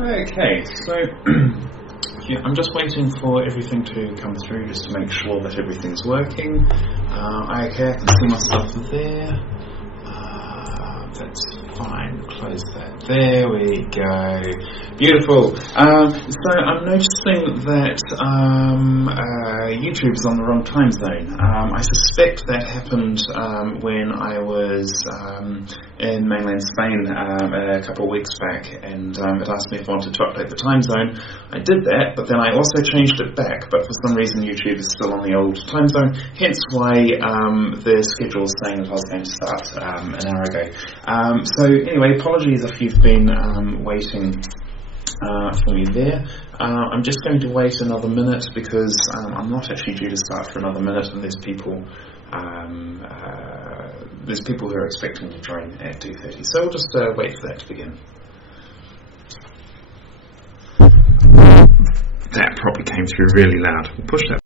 Okay, so yeah, I'm just waiting for everything to come through just to make sure that everything's working. Okay, I can see myself there. That's fine. Close that. There we go. Beautiful. So I'm noticing that YouTube's on the wrong time zone. I suspect that happened when I was in mainland Spain a couple of weeks back, and it asked me if I wanted to update the time zone. I did that, but then I also changed it back, but for some reason YouTube is still on the old time zone, hence why the schedule is saying that I was going to start an hour ago. So anyway, apologies if you've been waiting for me there. I'm just going to wait another minute because I'm not actually due to start for another minute, and there's people who are expecting to join at 2:30. So we'll just wait for that to begin. That probably came through really loud. We'll push that.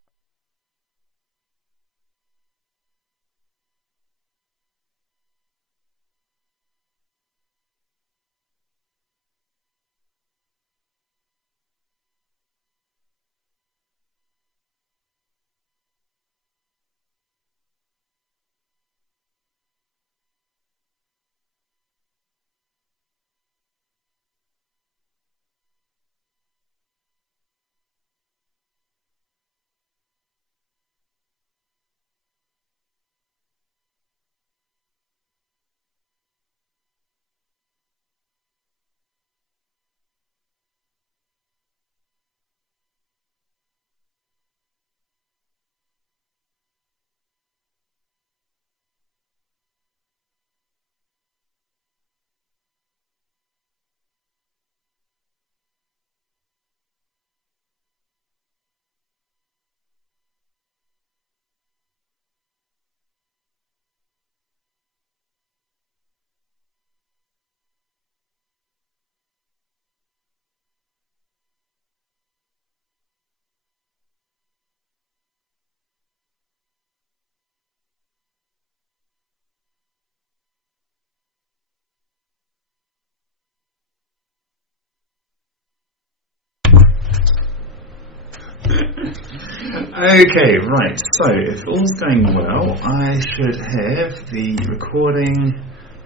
Okay, right, so if all's going well, I should have the recording.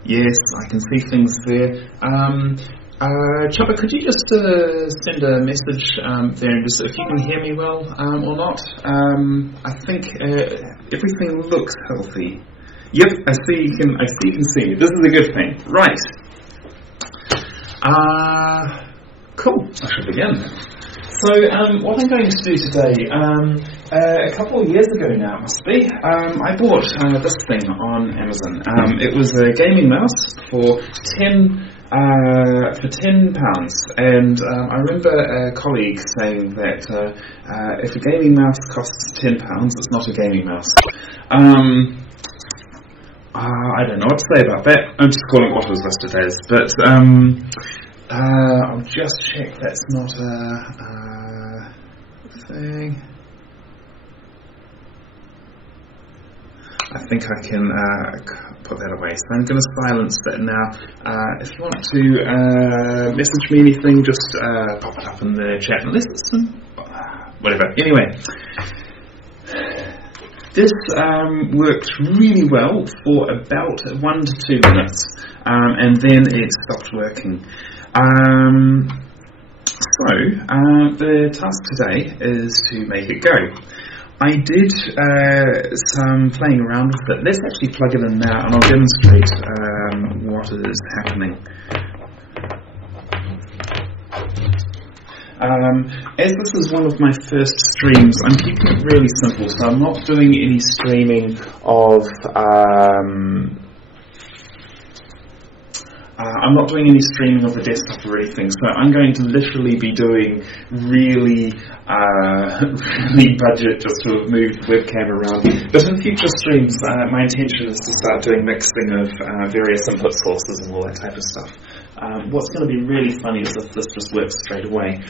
Yes, I can see things there. Chopper, could you just send a message there and just if you can hear me well or not? I think everything looks healthy. Yep, I see you can see me. This is a good thing. Right. Cool. I should begin. So what I'm going to do today, a couple of years ago now it must be, I bought this thing on Amazon. It was a gaming mouse for £10, and I remember a colleague saying that if a gaming mouse costs £10, it's not a gaming mouse. I don't know what to say about that. I'm just calling what it was listed as, but I'll just check that's not a thing. I think I can put that away. So I'm going to silence that now. If you want to message me anything, just pop it up in the chat unless it's whatever. Anyway, this worked really well for about 1 to 2 minutes, and then it stopped working. So the task today is to make it go. I did some playing around with it. Let's actually plug it in now and I'll demonstrate what is happening. As this is one of my first streams, I'm keeping it really simple, so I'm not doing any streaming of the desktop or anything, so I'm going to literally be doing really budget, just sort of move the webcam around. But in future streams, my intention is to start doing mixing of various input sources and all that type of stuff. What's going to be really funny is if this just works straight away.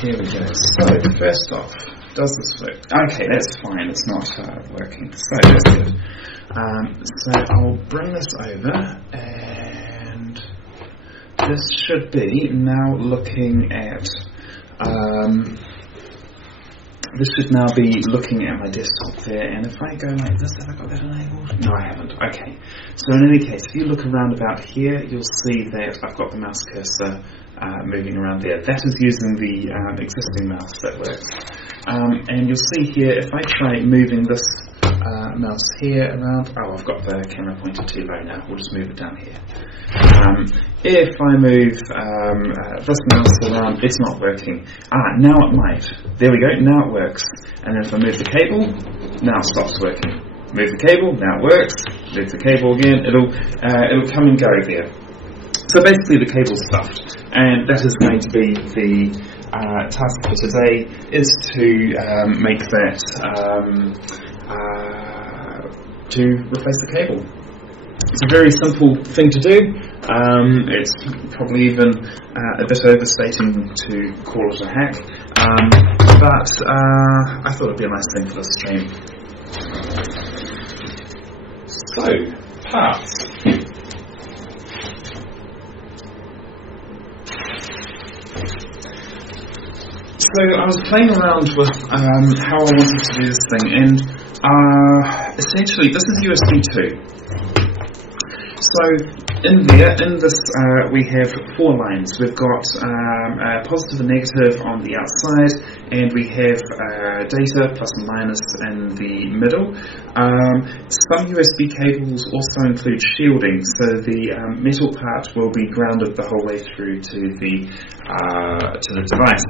Here we go. So, first off, Does this work? Okay, that's fine. It's not working. So that's good. So I'll bring this over, and this should be now looking at. This should now be looking at my desktop there, and if I go like this, have I got that enabled? No, I haven't. Okay. So in any case, if you look around about here, you'll see that I've got the mouse cursor moving around there. That is using the existing mouse that works. And you'll see here, if I try moving this mouse here around, I've got the camera pointed too low now, we'll just move it down here. If I move this mouse around, it's not working. Now it might. There we go, now it works. And then if I move the cable, now it stops working. Move the cable, now it works. Move the cable again, it'll come and go there. So basically the cable's stuffed, and that is going to be the task for today, is to make that, to replace the cable. It's a very simple thing to do. It's probably even a bit overstating to call it a hack, but I thought it'd be a nice thing for the stream. So, parts. So I was playing around with how I wanted to do this thing, and essentially this is USB 2. So in this we have 4 lines. We've got positive and negative on the outside, and we have data plus and minus in the middle. Some USB cables also include shielding, so the metal part will be grounded the whole way through to the device.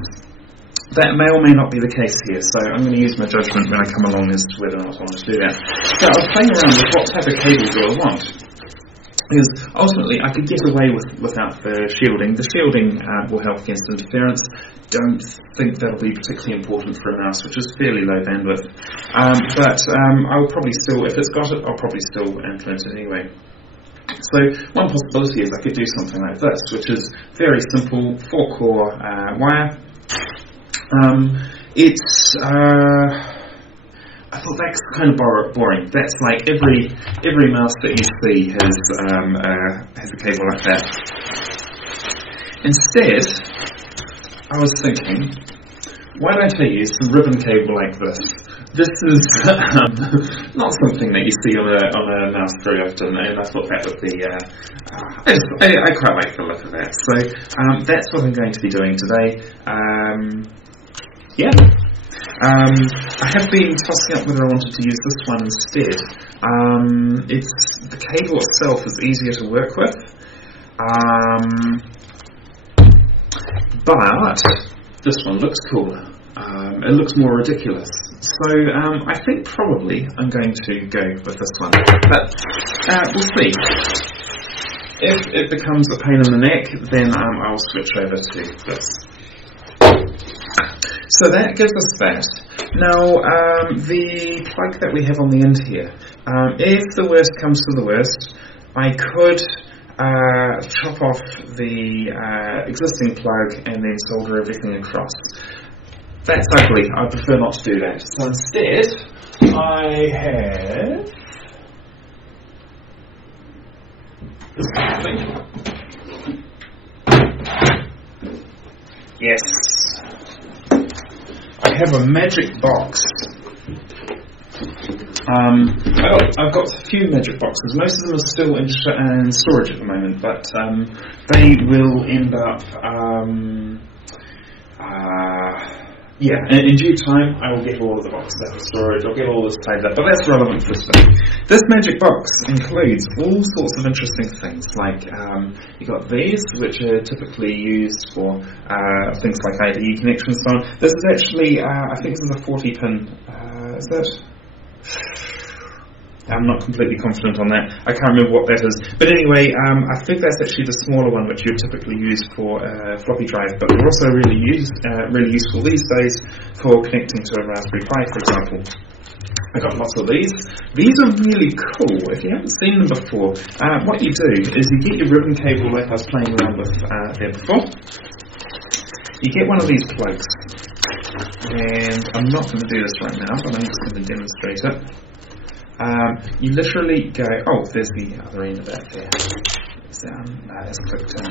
That may or may not be the case here, so I'm going to use my judgment when I come along as to whether or not I want to do that. So I was playing around with what type of cable do I want, because ultimately I could get away without the shielding. The shielding will help against interference. Don't think that'll be particularly important for a mouse, which is fairly low bandwidth. But I'll probably still, if it's got it, I'll probably still implement it anyway. So one possibility is I could do something like this, which is very simple, 4-core wire. I thought that's kind of boring. That's like every mouse that you see has a cable like that. Instead, I was thinking, why don't I use some ribbon cable like this? This is not something that you see on a mouse very often, and I thought that would be. I quite like the look of that. So that's what I'm going to be doing today. Yeah. I have been tossing up whether I wanted to use this one instead. The cable itself is easier to work with, but this one looks cooler. It looks more ridiculous. So I think probably I'm going to go with this one, but we'll see. If it becomes a pain in the neck, then I'll switch over to this. So that gives us that. Now, the plug that we have on the end here, if the worst comes to the worst, I could chop off the existing plug and then solder everything across. That's ugly. I prefer not to do that. So instead, I have this thing. Yes. I have a magic box. I've got a few magic boxes. Most of them are still in storage at the moment, but they will end up. In due time, I will get all of the boxes out of storage. I'll get all this played up, but that's relevant for today. This magic box includes all sorts of interesting things, like you've got these, which are typically used for things like IDE connections and so on. This is actually, I think this is a 40-pin, is that? I'm not completely confident on that. I can't remember what that is. But anyway, I think that's actually the smaller one, which you would typically use for floppy drive. But they're also really useful these days for connecting to a Raspberry Pi, for example. I got lots of these. These are really cool. If you haven't seen them before, what you do is you get your ribbon cable like I was playing around with there before. You get one of these plugs. and I'm not going to do this right now, but I'm just going to demonstrate it. You literally go, oh, there's the other end of that there. It's down. No, that's clicked in.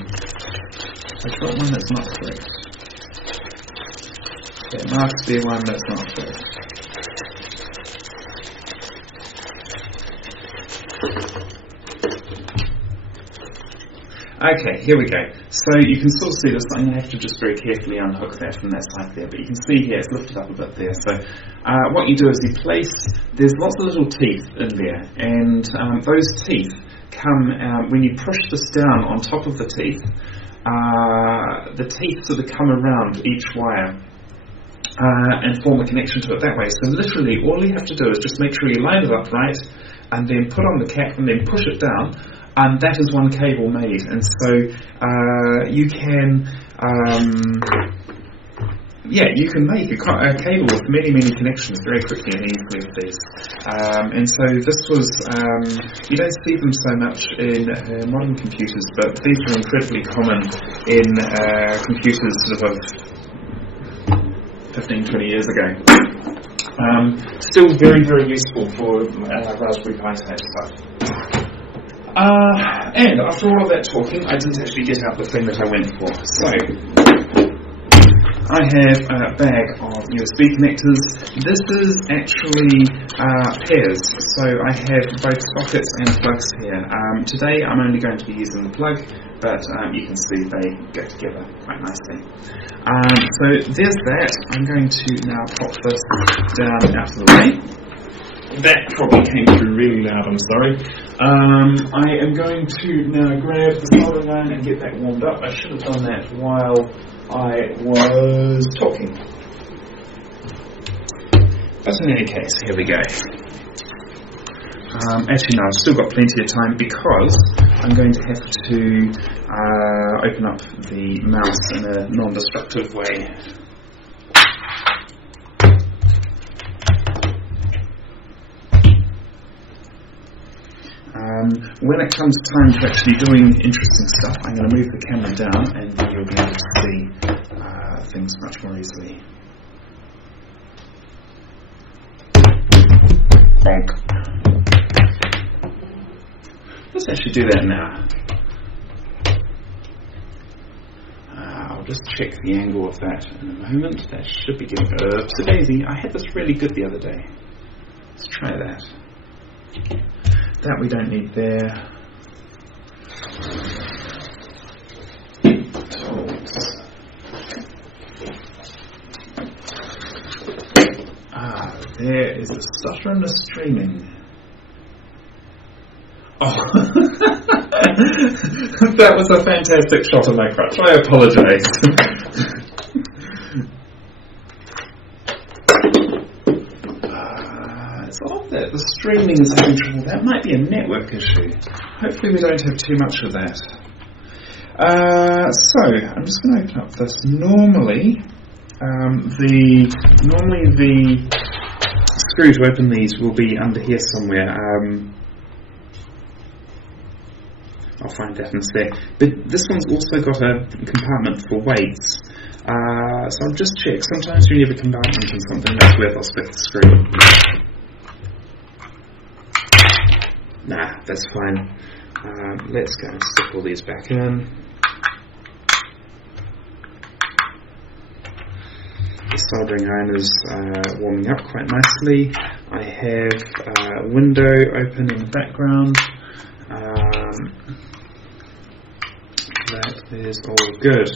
I've got one that's not clicked. That marks the one that's not clicked. Okay, here we go. So you can still see this. I'm going to have to just very carefully unhook that from that side there, but you can see here it's lifted up a bit there. So what you do is you place, there's lots of little teeth in there, and those teeth come, when you push this down on top of the teeth sort of come around each wire and form a connection to it that way. So literally all you have to do is just make sure you line it up right, and then put on the cap and then push it down, and that is one cable made. And so you can you can make a cable with many connections very quickly and easily with these. And so this was, you don't see them so much in modern computers, but these were incredibly common in computers sort of 15-20 years ago. Still very useful for Raspberry Pi type stuff. And after all of that talking, I didn't actually get out the thing that I went for. So, I have a bag of USB connectors. This is actually pairs, so I have both sockets and plugs here. Today I'm only going to be using the plug, but you can see they go together quite nicely. So there's that. I'm going to now pop this down out of the way. That probably came through really loud, I'm sorry. I am going to now grab the soldering iron and get that warmed up. I should have done that while I was talking. But in any case, here we go. Actually, no, I've still got plenty of time because I'm going to have to open up the mouse in a non-destructive way. When it comes time to actually doing interesting stuff, I'm going to move the camera down and then you'll be able to see things much more easily. Bonk. Let's actually do that now. I'll just check the angle of that in a moment. That should be good. So Daisy, I had this really good the other day. Let's try that. That we don't need there. There is the stutter and the streaming. Oh, that was a fantastic shot of my crutch. I apologise. It's odd that the streaming is having trouble. That might be a network issue. Hopefully we don't have too much of that. So I'm just going to open up this. Normally the screw to open these will be under here somewhere. I'll find that instead. But this one's also got a compartment for weights. So I'll just check. Sometimes when you have a compartment in something that's worth, I'll split the screw. Nah, that's fine. Let's go and stick all these back in. The soldering iron is warming up quite nicely. I have a window open in the background. That is all good.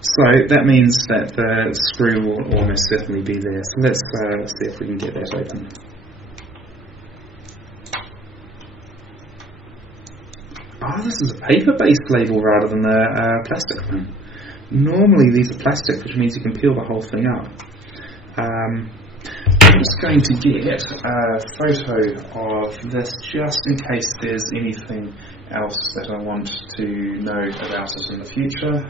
So that means that the screw will almost certainly be there. So let's see if we can get that open. Oh, this is a paper-based label rather than a plastic one. Normally these are plastic, which means you can peel the whole thing up. I'm just going to get a photo of this just in case there's anything else that I want to know about it in the future.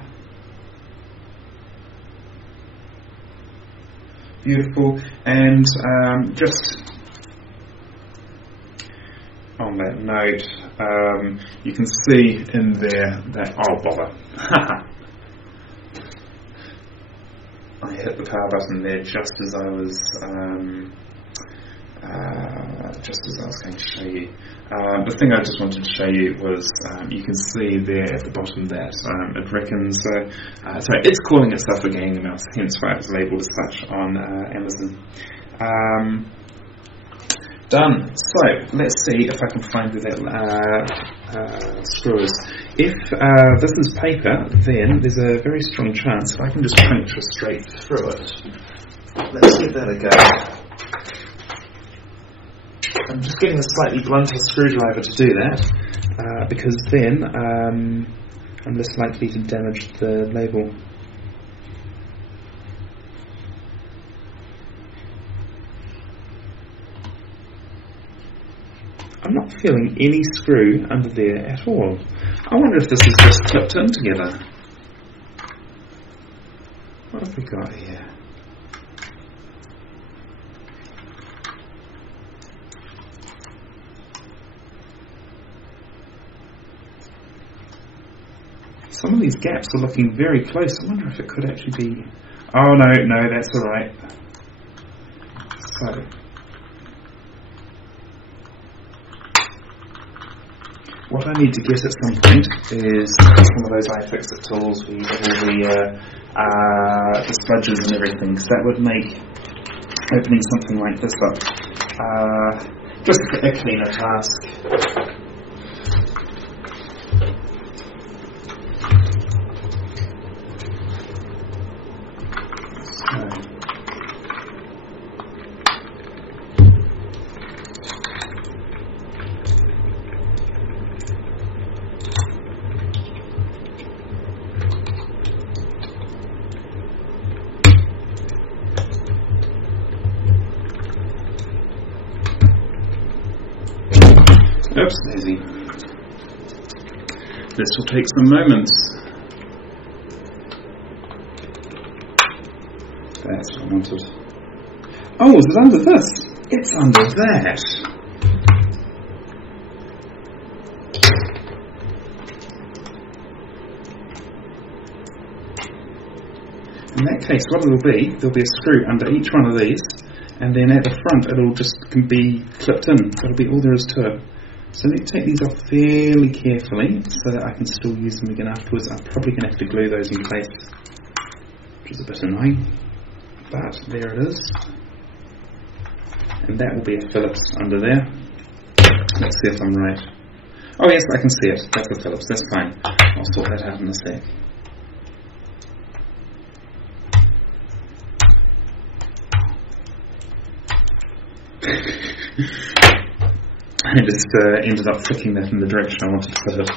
Beautiful. And just on that note, you can see in there that, oh bother, I hit the power button there just as I was going to show you. The thing I just wanted to show you was you can see there at the bottom that it reckons, so it's calling itself a gaming mouse, hence why it was labelled as such on Amazon. Done. So let's see if I can find where that screw is. If this is paper, then there's a very strong chance I can just puncture straight through it. Let's give that a go. I'm just getting a slightly blunter screwdriver to do that, because then I'm less likely to damage the label. I'm not feeling any screw under there at all. I wonder if this is just clipped in together. What have we got here? Some of these gaps are looking very close. I wonder if it could actually be... Oh no, that's alright. So, what I need to get at some point is some of those iFixit tools where you have all the smudges and everything, because that would make opening something like this up just a cleaner task. Oops, daisy. This will take some moments. That's what I wanted. Oh, is it under this? It's under that. In that case, what it'll be, there'll be a screw under each one of these, and then at the front it'll just be clipped in. That'll be all there is to it. So let me take these off fairly carefully so that I can still use them again afterwards. I'm probably going to have to glue those in place, which is a bit annoying, but there it is. And that will be a Phillips under there. Let's see if I'm right. Oh yes, I can see it. That's a Phillips, that's fine. I'll sort that out in a sec. I just ended up flicking that in the direction I wanted to put it.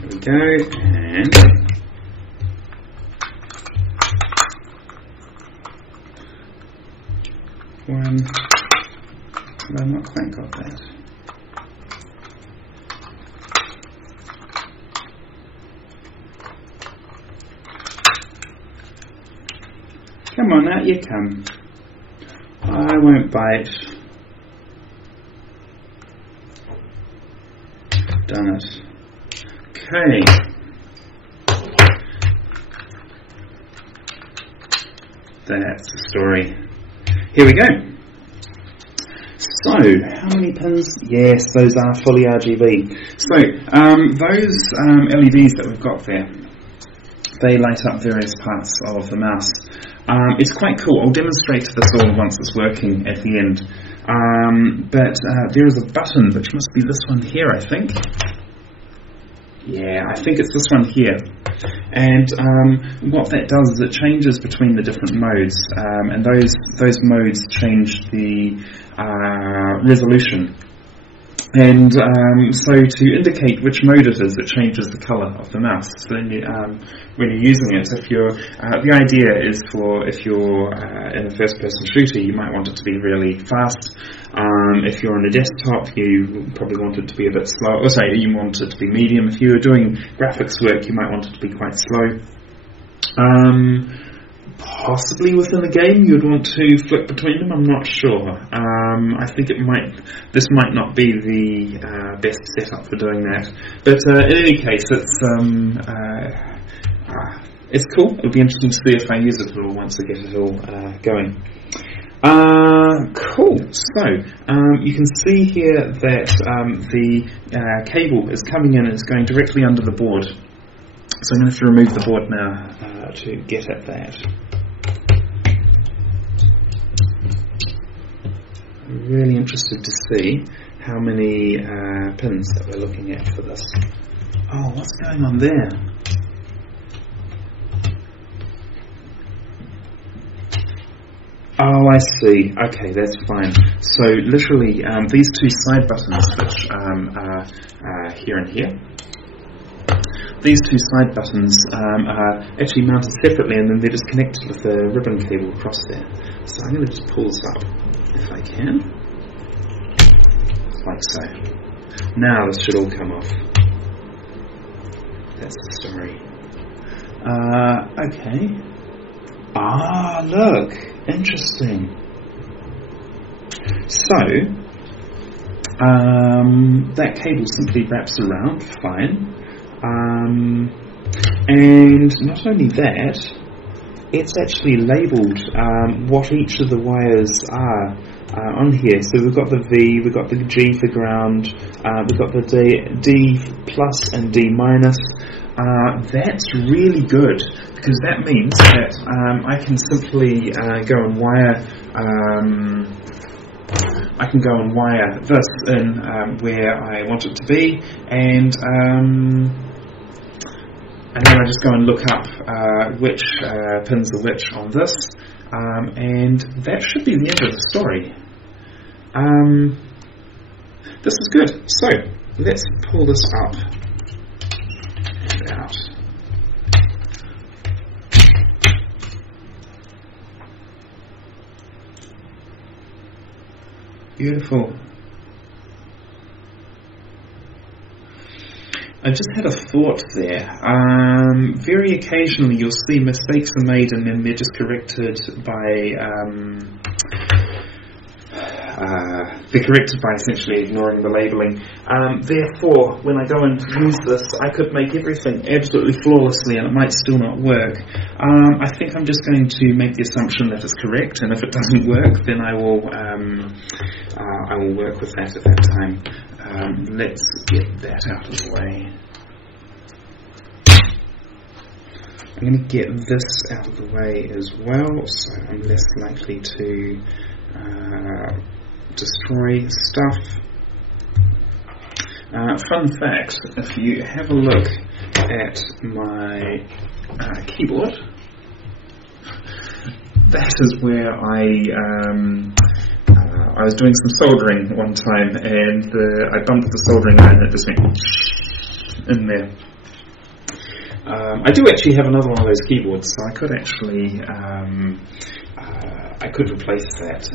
There we go, and one. No, I've not quite got that. Come on, out you come. I won't bite. Done it. Okay. That's the story. Here we go. So, how many pins? Yes, those are fully RGB. So, those LEDs that we've got there, they light up various parts of the mouse. It's quite cool. I'll demonstrate this all once it's working at the end. But there is a button, which must be this one here, I think. Yeah, I think it's this one here. And what that does is it changes between the different modes, and those modes change the resolution. And so to indicate which mode it is, it changes the colour of the mouse. So then when you're using it, if you're the idea is if you're in a first-person shooter, you might want it to be really fast. If you're on a desktop, you probably want it to be a bit slow. Or sorry, you want it to be medium. If you're doing graphics work, you might want it to be quite slow. Possibly within a game you'd want to flip between them, I'm not sure. I think this might not be the best setup for doing that. But in any case, it's cool. It'll be interesting to see if I use it at all once I get it all going. Cool. So you can see here that the cable is coming in and it's going directly under the board. So I'm going to have to remove the board now to get at that. I'm really interested to see how many pins that we're looking at for this. Oh, what's going on there? Oh, I see. Okay, that's fine. So literally, these two side buttons, which are here and here, these two side buttons are actually mounted separately, and then they're just connected with a ribbon cable across there. So I'm going to just pull this up, if I can, like so. Now this should all come off. That's the story. Okay. Ah, look. Interesting. So, that cable simply wraps around, fine. And not only that, it's actually labelled what each of the wires are on here. So we've got the V, we've got the G for ground, we've got the D plus and D minus. That's really good, because that means that I can simply go and wire this in where I want it to be, and then I just go and look up which pins are which on this, and that should be the end of the story. This is good. So let's pull this up and out. Beautiful. I just had a thought there. Very occasionally you'll see mistakes are made and then they're just corrected by essentially ignoring the labelling. Therefore, when I go and use this, I could make everything absolutely flawlessly and it might still not work. I think I'm just going to make the assumption that it's correct, and if it doesn't work, then I will work with that at that time. Let's get that out of the way. I'm going to get this out of the way as well, so I'm less likely to destroy stuff. Fun fact, if you have a look at my keyboard, that is where I was doing some soldering one time, and I bumped the soldering iron and it just went in there. I do actually have another one of those keyboards, so I could actually I could replace that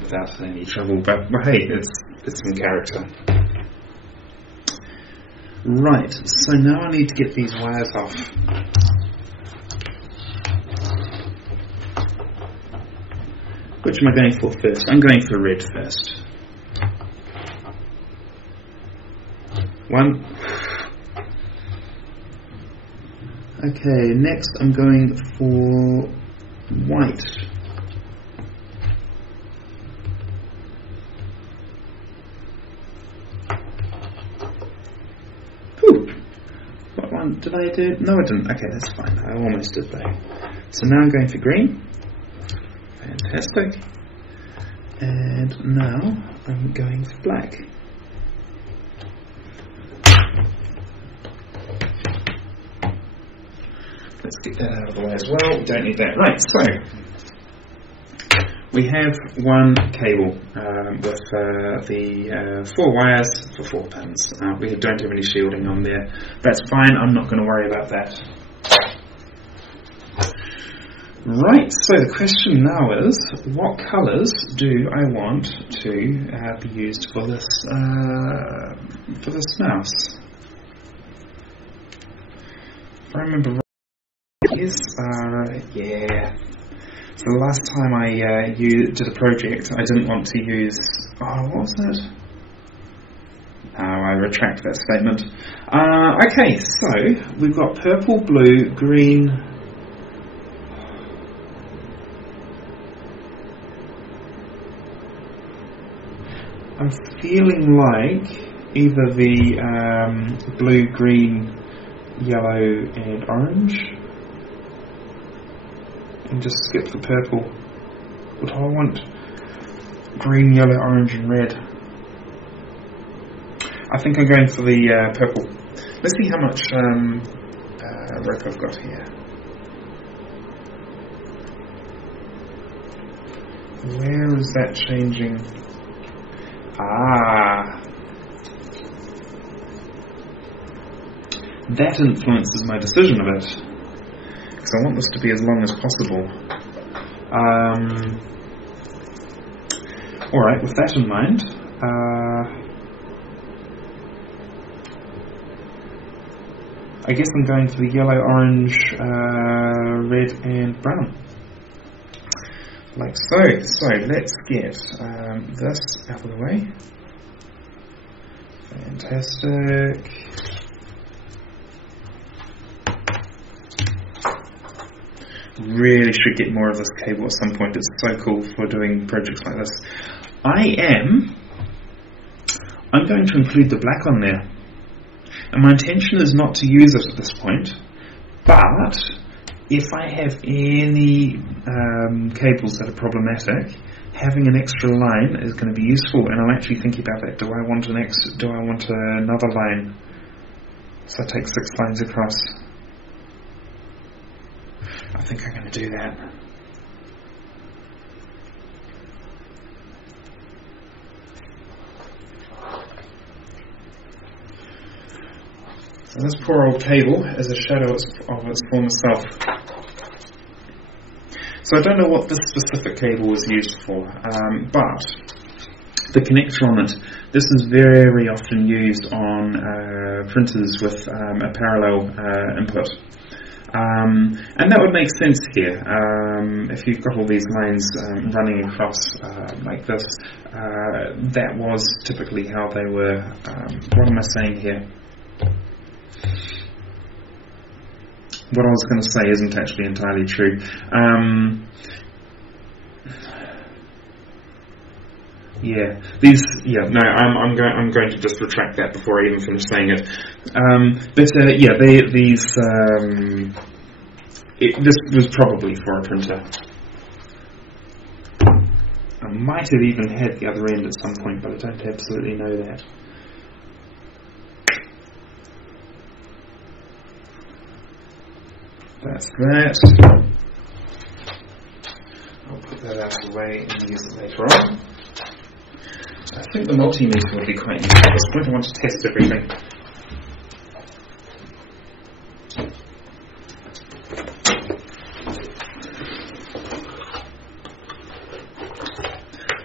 without any trouble, but hey, it's in character. Right, so now I need to get these wires off. Which am I going for first? I'm going for red first. One. Okay, next I'm going for white. Whew. What one did I do? No, I didn't. Okay, that's fine. I almost did though. So now I'm going for green. Fantastic. And now I'm going for black. Let's get that out of the way as well. We don't need that. Right, so we have one cable with the 4 wires for 4 pins. We don't have any shielding on there. That's fine. I'm not going to worry about that. Right, so the question now is, what colours do I want to be used for this mouse? If I remember right, yes, yeah, So the last time I did a project, I didn't want to use... what was it? I retract that statement. Okay, so we've got purple, blue, green... I'm feeling like either the blue, green, yellow and orange, and just skip the purple. But I want green, yellow, orange and red. I think I'm going for the purple. Let's see how much rope I've got here. Where is that changing? That influences my decision a bit, because I want this to be as long as possible. Alright, with that in mind, I guess I'm going for the yellow, orange, red and brown. Like so. So let's get this out of the way. Fantastic. Really should get more of this cable at some point. It's so cool for doing projects like this. I'm going to include the black on there. And my intention is not to use it at this point, but if I have any cables that are problematic, having an extra line is going to be useful. And I'm actually thinking about that. Do I want another line? So I take 6 lines across. I think I'm going to do that. So this poor old cable is a shadow of its former self. So I don't know what this specific cable was used for, but the connector on it, this is very often used on printers with a parallel input. And that would make sense here. If you've got all these lines running across like this, that was typically how they were. What am I saying here? What I was going to say isn't actually entirely true. I'm going to just retract that before I even finish saying it. This was probably for a printer. I might have even had the other end at some point, but I don't absolutely know that. That's that. I'll put that out of the way and use it later on. I think the multimeter would be quite useful at this point. I want to test everything.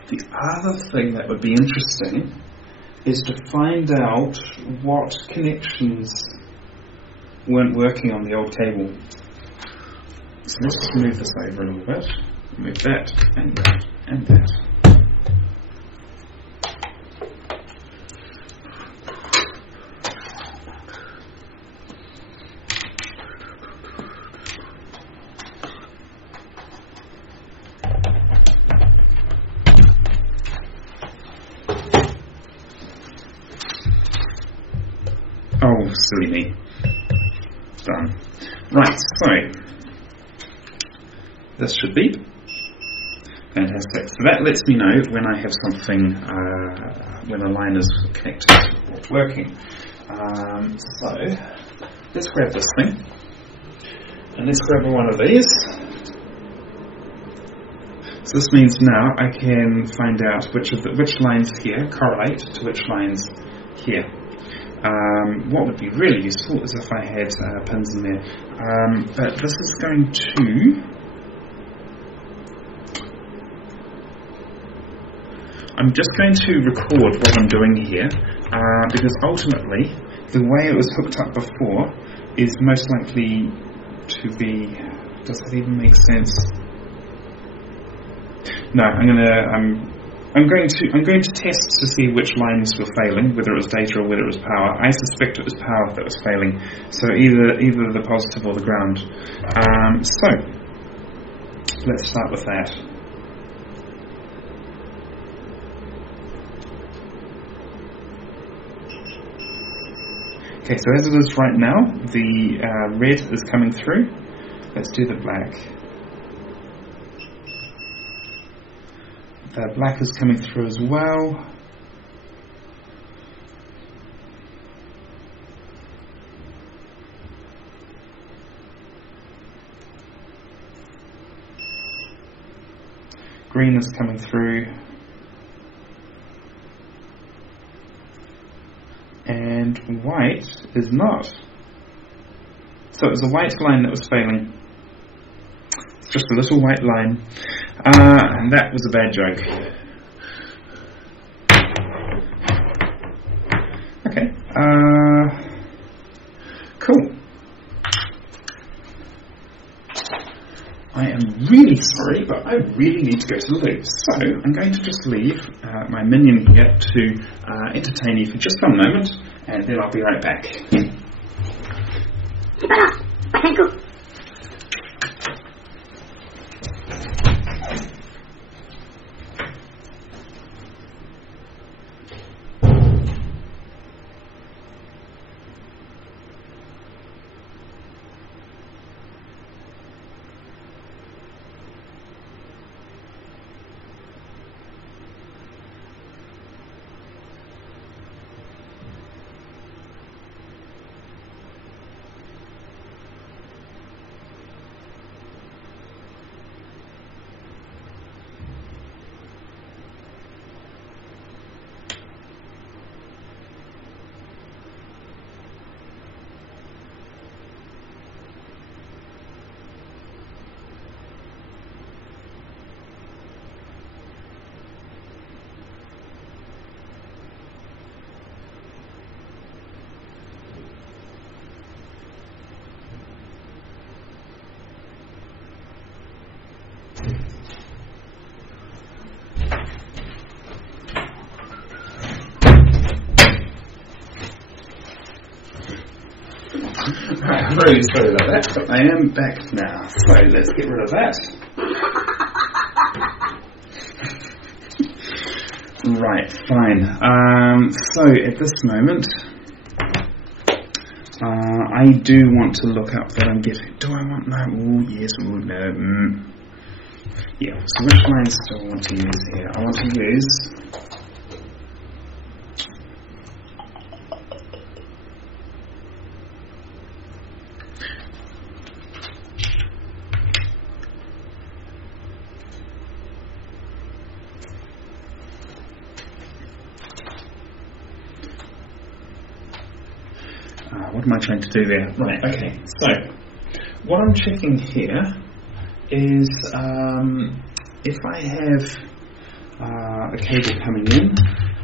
The other thing that would be interesting is to find out what connections weren't working on the old cable. So let's just move this over a little bit. Move that, and that, and that. Oh, silly me. Done. Right, so this should beep. Fantastic. So that lets me know when I have something, when a line is connected or working. So let's grab this thing, and let's grab one of these. So this means now I can find out which lines here correlate to which lines here. What would be really useful is if I had pins in there. But this is going to... I'm just going to record what I'm doing here, because ultimately the way it was hooked up before is most likely to be... Does that even make sense? No, I'm going to test to see which lines were failing, whether it was data or whether it was power. I suspect it was power that was failing, so either the positive or the ground. So let's start with that. Okay, so as it is right now, the red is coming through. Let's do the black. The black is coming through as well. Green is coming through. And white is not. So it was a white line that was failing. It's just a little white line. And that was a bad joke. Okay. Cool. I am really sorry, but I really need to go to the loo. So I'm going to just leave my minion here to entertain you for just one moment, and then I'll be right back. Okay, cool. Right, I'm really sorry about that, but I am back now, so let's get rid of that. Right, fine. So at this moment, I do want to look up that I'm getting. Do I want no? Oh yes, oh no. Yeah. So which lines do I want to use here? I want to use. What am I trying to do there? Right, okay, so what I'm checking here is if I have a cable coming in,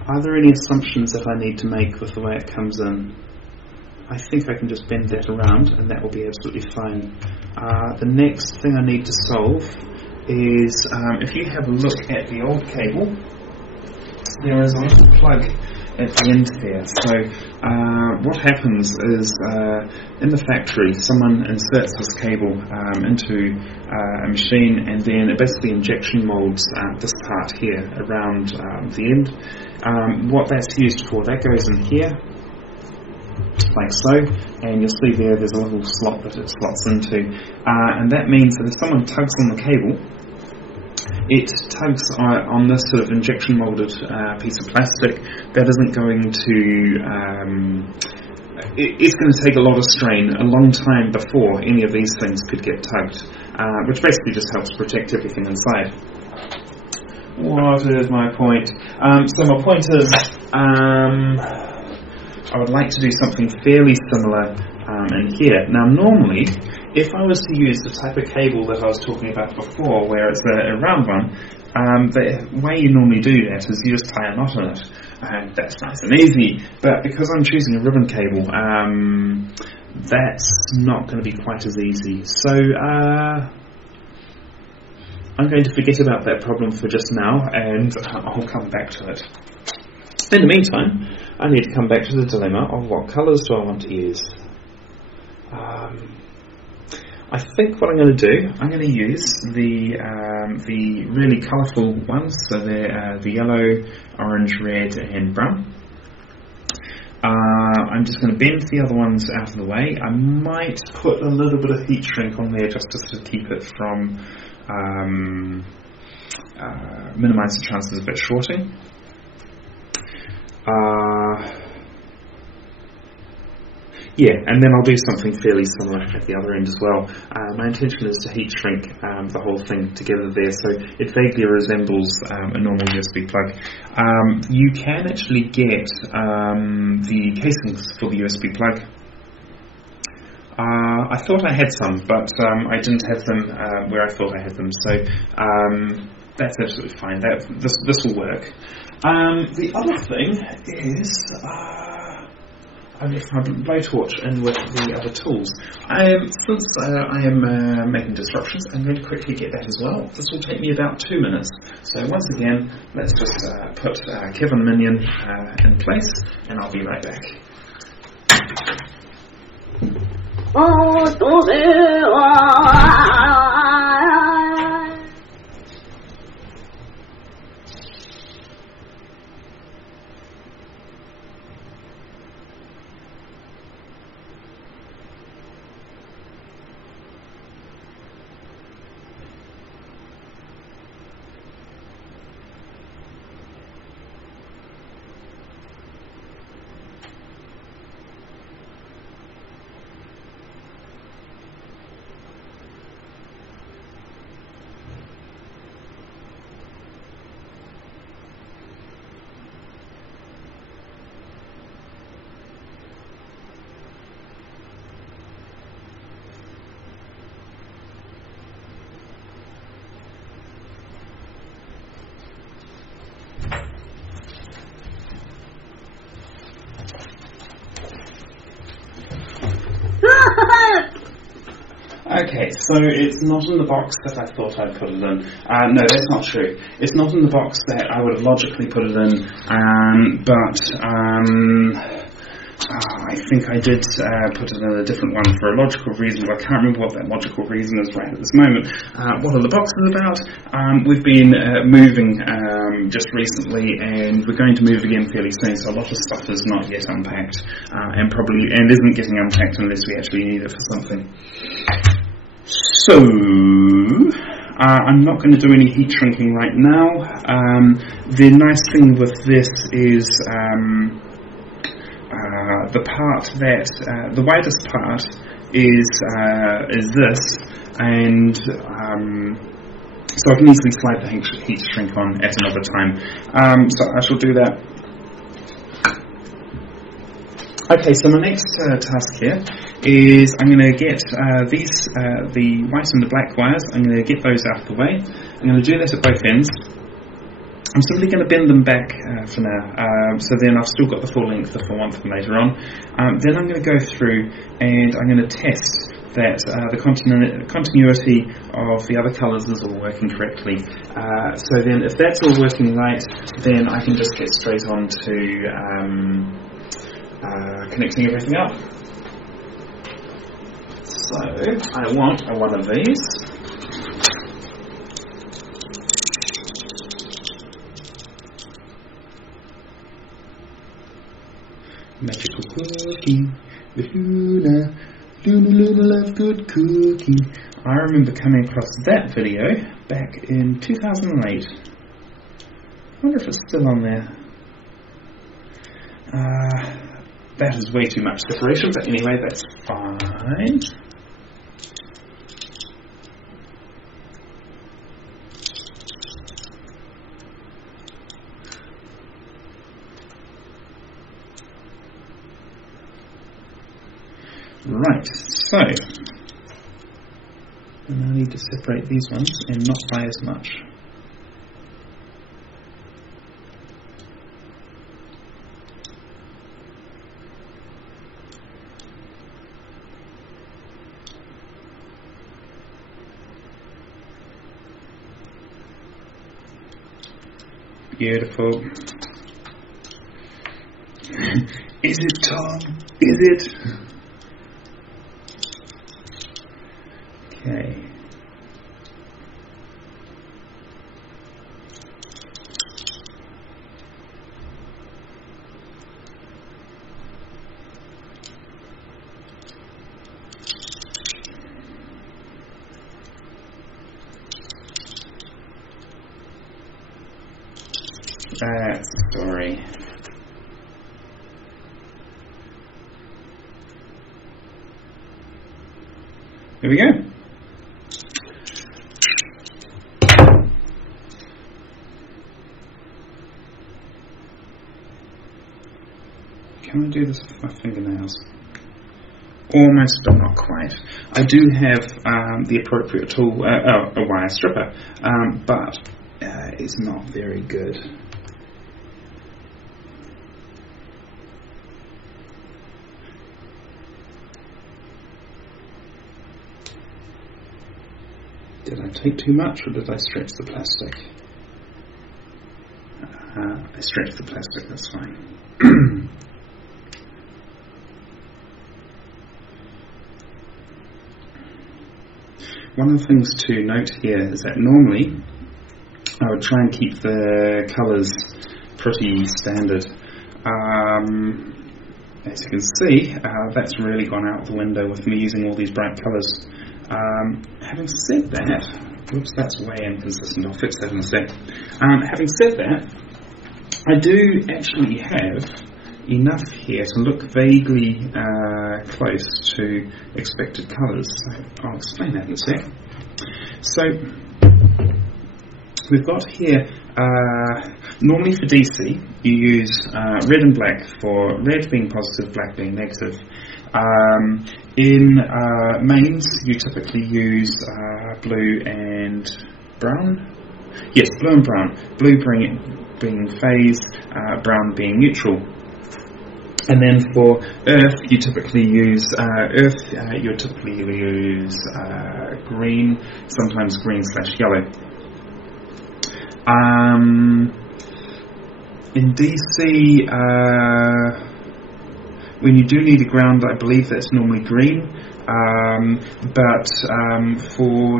are there any assumptions that I need to make with the way it comes in? I think I can just bend that around and that will be absolutely fine. The next thing I need to solve is if you have a look at the old cable, there is a little plug at the end there. So what happens is in the factory someone inserts this cable into a machine, and then it basically injection molds this part here around the end. What that's used for, that goes in here like so, and you'll see there's a little slot that it slots into, and that means that if someone tugs on the cable, it tugs on this sort of injection molded piece of plastic. That isn't going to it's going to take a lot of strain, a long time before any of these things could get tugged, which basically just helps protect everything inside. What is my point? So my point is I would like to do something fairly similar in here. Now normally, if I was to use the type of cable that I was talking about before, where it's a round one, the way you normally do that is you just tie a knot in it, and that's nice and easy. But because I'm choosing a ribbon cable, that's not going to be quite as easy. So I'm going to forget about that problem for just now, and I'll come back to it. In the meantime, I need to come back to the dilemma of what colours do I want to use. I think what I'm going to do, I'm going to use the really colourful ones, so they're the yellow, orange, red and brown. I'm just going to bend the other ones out of the way. I might put a little bit of heat shrink on there just to keep it from minimise the chances of it shorting. Yeah, and then I'll do something fairly similar at the other end as well. My intention is to heat shrink the whole thing together there, so it vaguely resembles a normal USB plug. You can actually get the casings for the USB plug. I thought I had some, but I didn't have them where I thought I had them, so that's absolutely fine. This will work. The other thing is I left my blowtorch in with the other tools. Since I am making disruptions, I'm going to quickly get that as well. This will take me about 2 minutes. So once again, let's just put Kevin Minion in place, and I'll be right back. Okay, so it's not in the box that I thought I'd put it in. No, that's not true. It's not in the box that I would have logically put it in, but I think I did put it in a different one for a logical reason, but I can't remember what that logical reason is right at this moment. What are the boxes about? We've been moving just recently, and we're going to move again fairly soon, so a lot of stuff is not yet unpacked, and isn't getting unpacked unless we actually need it for something. So, I'm not going to do any heat shrinking right now. The nice thing with this is the widest part is this, and so I can easily slide the heat shrink on at another time. So I shall do that. Okay, so my next task here is I'm going to get the white and the black wires. I'm going to get those out of the way. I'm going to do that at both ends. I'm simply going to bend them back for now, so then I've still got the full length if I want them later on. Then I'm going to go through and I'm going to test that the continuity of the other colours is all working correctly. So then if that's all working right, then I can just get straight on to connecting everything up. So I want one of these. Magical cookie with Luna. Luna loves good cooking. I remember coming across that video back in 2008. I wonder if it's still on there. That is way too much separation, but anyway, that's fine. Right, so and I need to separate these ones and not by as much. Beautiful. Is it, Tom? Is it? Okay. That's the story. Here we go. Can I do this with my fingernails? Almost, but not quite. I do have the appropriate tool, a wire stripper, but it's not very good. Did I take too much, or did I stretch the plastic? I stretched the plastic, that's fine. One of the things to note here is that normally I would try and keep the colours pretty standard. As you can see, that's really gone out the window with me using all these bright colours. Having said that, whoops, that's way inconsistent, I'll fix that in a sec. Having said that, I do actually have enough here to look vaguely close to expected colours. So I'll explain that in a sec. So we've got here, normally for DC, you use red and black for red being positive, black being negative. In mains, you typically use blue and brown. Yes, blue and brown. Blue being phase, brown being neutral. And then for earth, you typically use green, sometimes green/yellow. In DC, when you do need a ground, I believe that's normally green. But for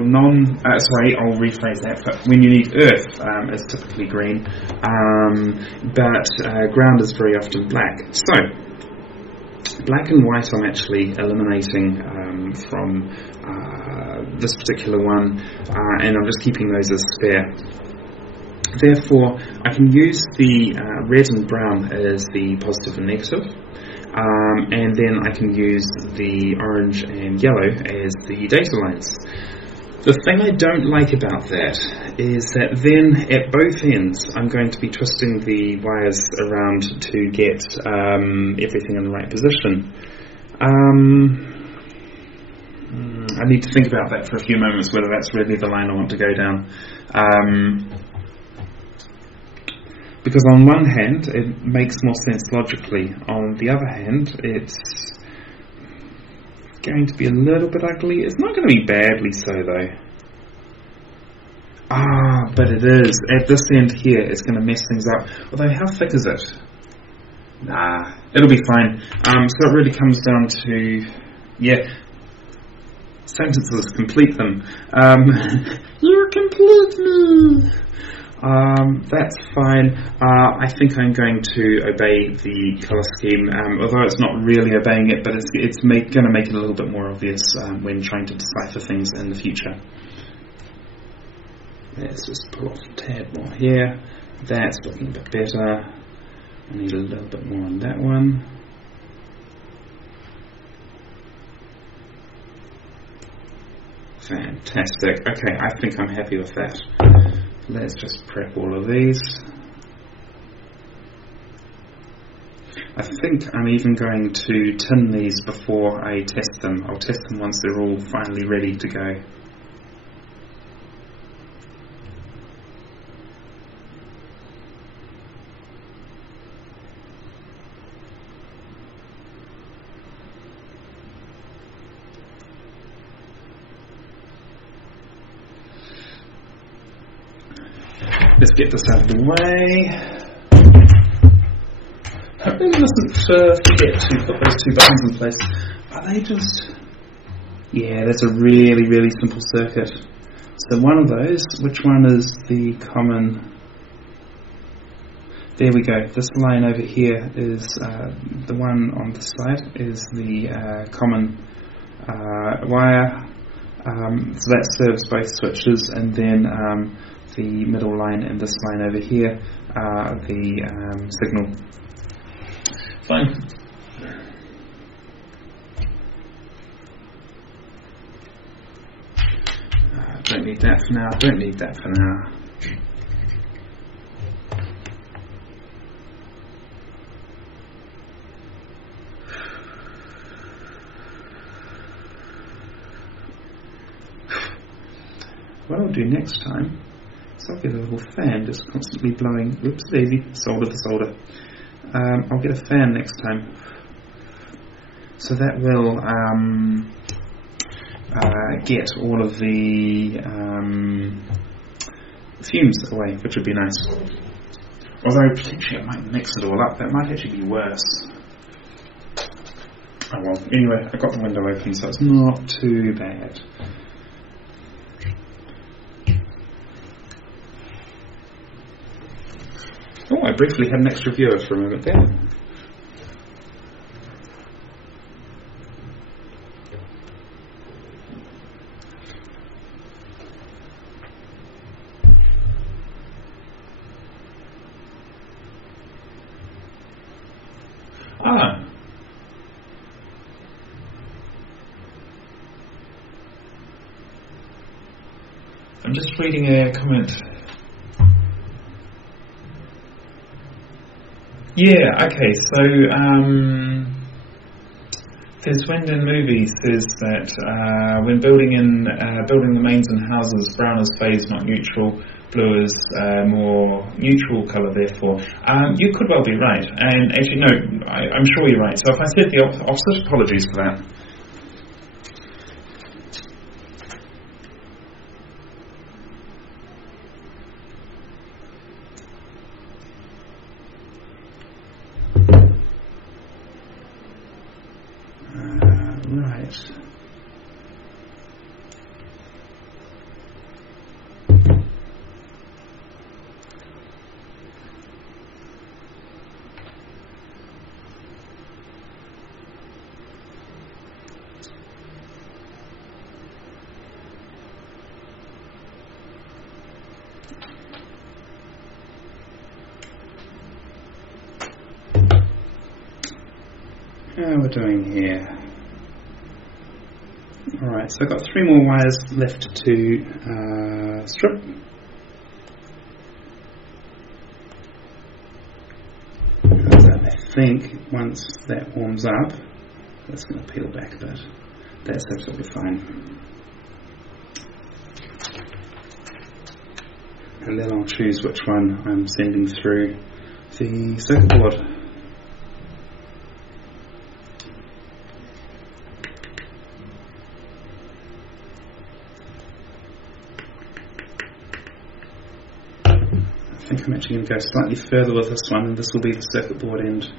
I'll rephrase that. But when you need earth, it's typically green. But ground is very often black. So black and white I'm actually eliminating from this particular one, and I'm just keeping those as spare. Therefore, I can use the red and brown as the positive and negative. And then I can use the orange and yellow as the data lines. The thing I don't like about that is that then at both ends I'm going to be twisting the wires around to get everything in the right position. I need to think about that for a few moments, whether that's really the line I want to go down. Because on one hand, it makes more sense logically. On the other hand, it's going to be a little bit ugly. It's not going to be badly so, though. But it is. At this end here, it's going to mess things up. Although, how thick is it? Nah, it'll be fine. So it really comes down to, sentences, complete them. You complete me! That's fine. I think I'm going to obey the colour scheme, although it's not really obeying it, but it's going to make it a little bit more obvious when trying to decipher things in the future. Let's just pull off a tad more here. That's looking a bit better. I need a little bit more on that one. Fantastic. Okay, I think I'm happy with that. Let's just prep all of these. I think I'm even going to tin these before I test them. I'll test them once they're all finally ready to go. let's get this out of the way. I really mustn't forget to put those two buttons in place. Are they just... Yeah, that's a really, really simple circuit. So one of those, which one is the common... There we go. This line over here is the one on the side is the common wire. So that serves both switches, and then the middle line and this line over here are the signal. Fine. Don't need that for now. Don't need that for now. What I'll do next time is I'll get a little fan just constantly blowing. Oops, daisy, solder to solder. I'll get a fan next time, so that will get all of the fumes away, which would be nice. Although potentially it might mix it all up. That might actually be worse. Oh well. Anyway, I got the window open, so it's not too bad. Oh, I briefly had an extra viewer for a moment there. I'm just reading a comment. Yeah, okay, so there's Wind in Movies says that when building the mains and houses, brown is phase, not neutral, blue is more neutral colour, therefore. You could well be right, and actually no, I'm sure you're right. So if I said the opposite, apologies for that. Right. How are we doing here? Alright, so I've got 3 more wires left to strip. I think once that warms up, that's going to peel back a bit. That's absolutely fine. And then I'll choose which one I'm sending through the circuit board. I think I'm actually going to go slightly further with this one, and this will be the circuit board end.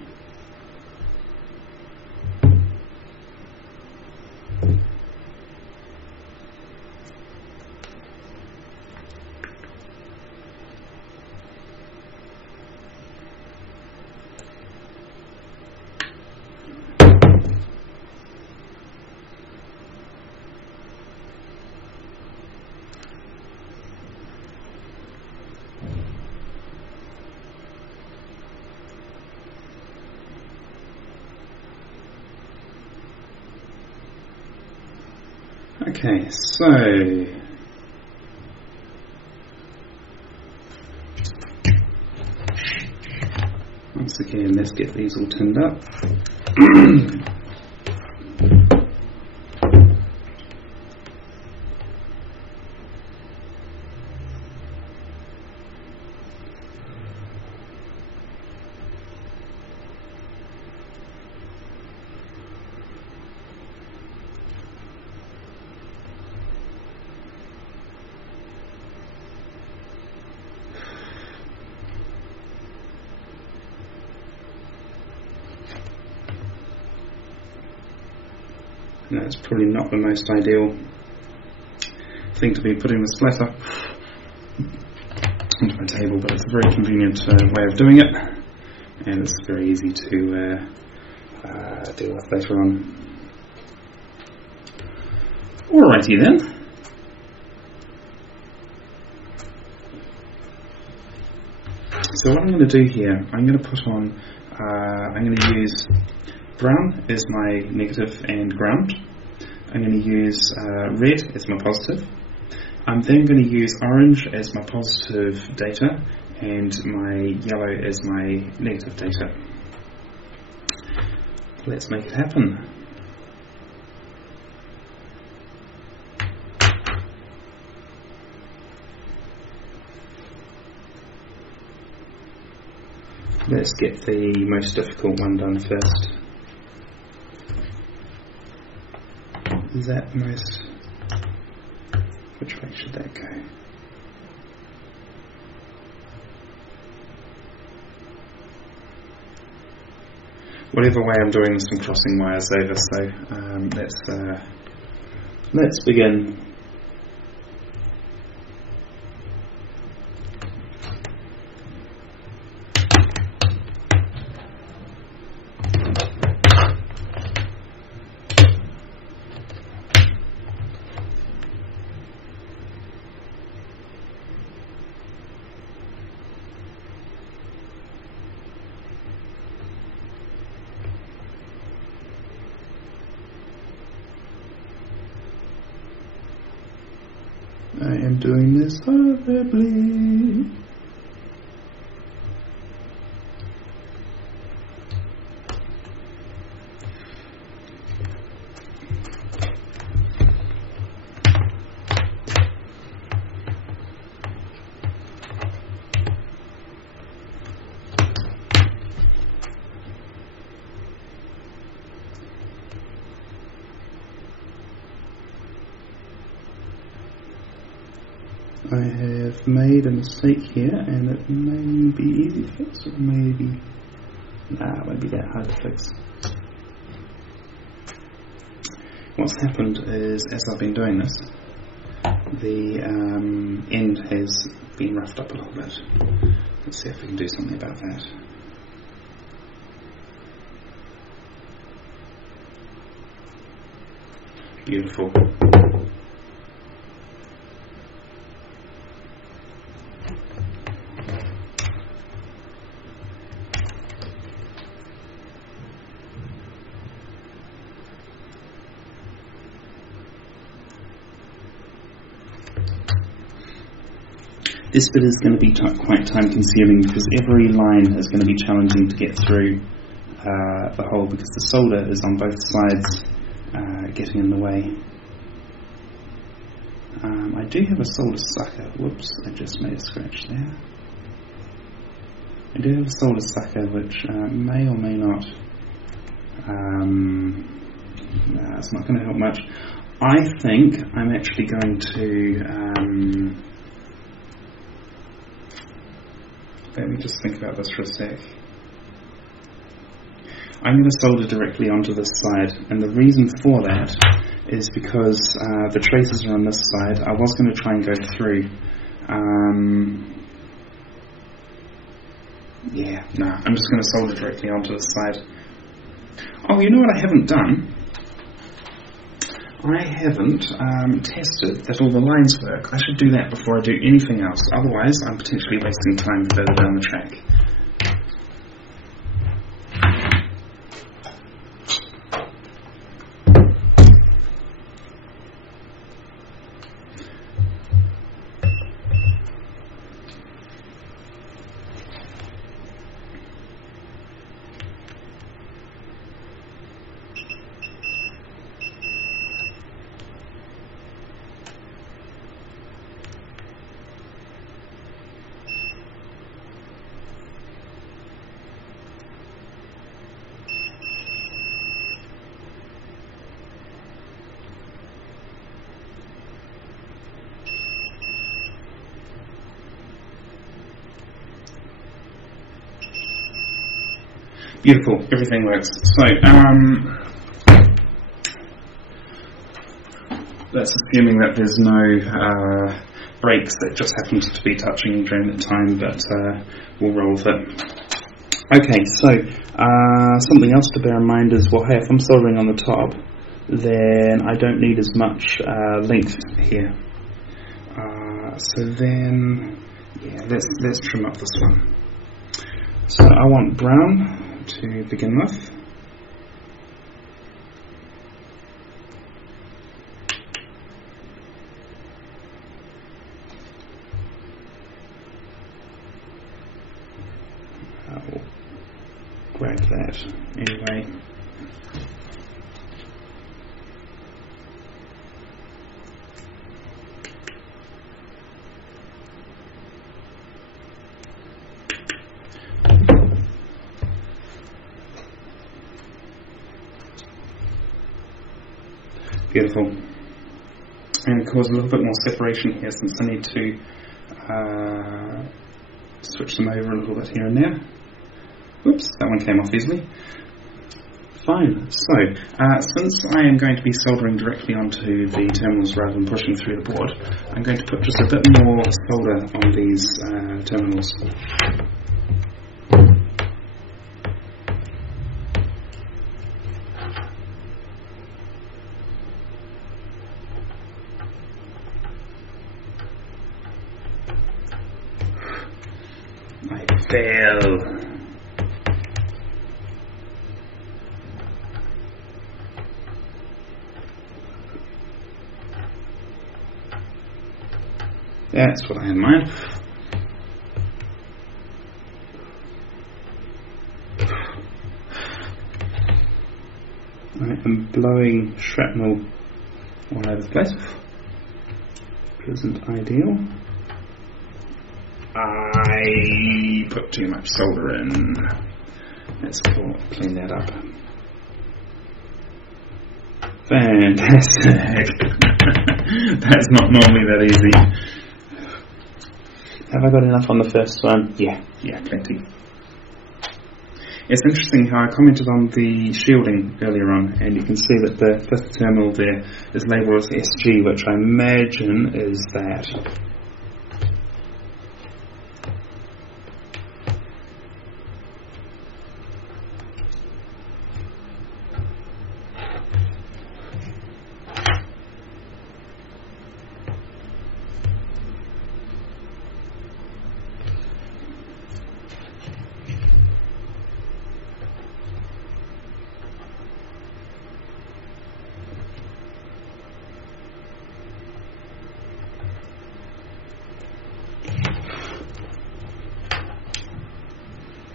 Okay, so once again, let's get these all tinned up. Now, it's probably not the most ideal thing to be putting the splatter onto my table, but it's a very convenient way of doing it, and it's very easy to deal with later on. Alrighty then. So what I'm going to do here, I'm going to put on, I'm going to use brown as my negative and ground. I'm going to use red as my positive. I'm then going to use orange as my positive data and my yellow as my negative data. Let's make it happen. Let's get the most difficult one done first. Is that most... which way should that go? Whatever way I'm doing this, I'm crossing wires over, so let's begin. I am doing this horribly. I have made a mistake here, and it may be easy to fix, or maybe... nah, it won't be that hard to fix. What's happened is, as I've been doing this, the end has been roughed up a little bit. Let's see if we can do something about that. Beautiful. This bit is going to be quite time consuming because every line is going to be challenging to get through the hole because the solder is on both sides getting in the way. I do have a solder sucker. Whoops, I just made a scratch there. I do have a solder sucker which may or may not... nah, it's not going to help much. I think I'm actually going to... let me just think about this for a sec. I'm going to solder directly onto this side, and the reason for that is because the traces are on this side. I was going to try and go through. Yeah, no, I'm just going to solder directly onto this side. Oh, you know what I haven't done? I haven't tested that all the lines work. I should do that before I do anything else. Otherwise, I'm potentially wasting time further down the track. Beautiful, everything works. So, That's assuming that there's no breaks that just happened to be touching during that time, but we'll roll with it. Okay, so something else to bear in mind is, well, hey, if I'm soldering on the top, then I don't need as much length here. So then, yeah, let's trim up this one. So I want brown to begin with. I'll grab that anyway. Beautiful. And of course a little bit more separation here, since I need to switch them over a little bit here and there. Whoops, that one came off easily. Fine. So, since I am going to be soldering directly onto the terminals rather than pushing through the board, I'm going to put just a bit more solder on these terminals. I fail. That's what I had in mind. I am blowing shrapnel all over the place. Isn't ideal. I put too much solder in. Let's clean that up. Fantastic. That's not normally that easy. Have I got enough on the first one? Yeah, plenty. It's interesting how I commented on the shielding earlier on, and you can see that the fifth terminal there is labelled as SG, which I imagine is that.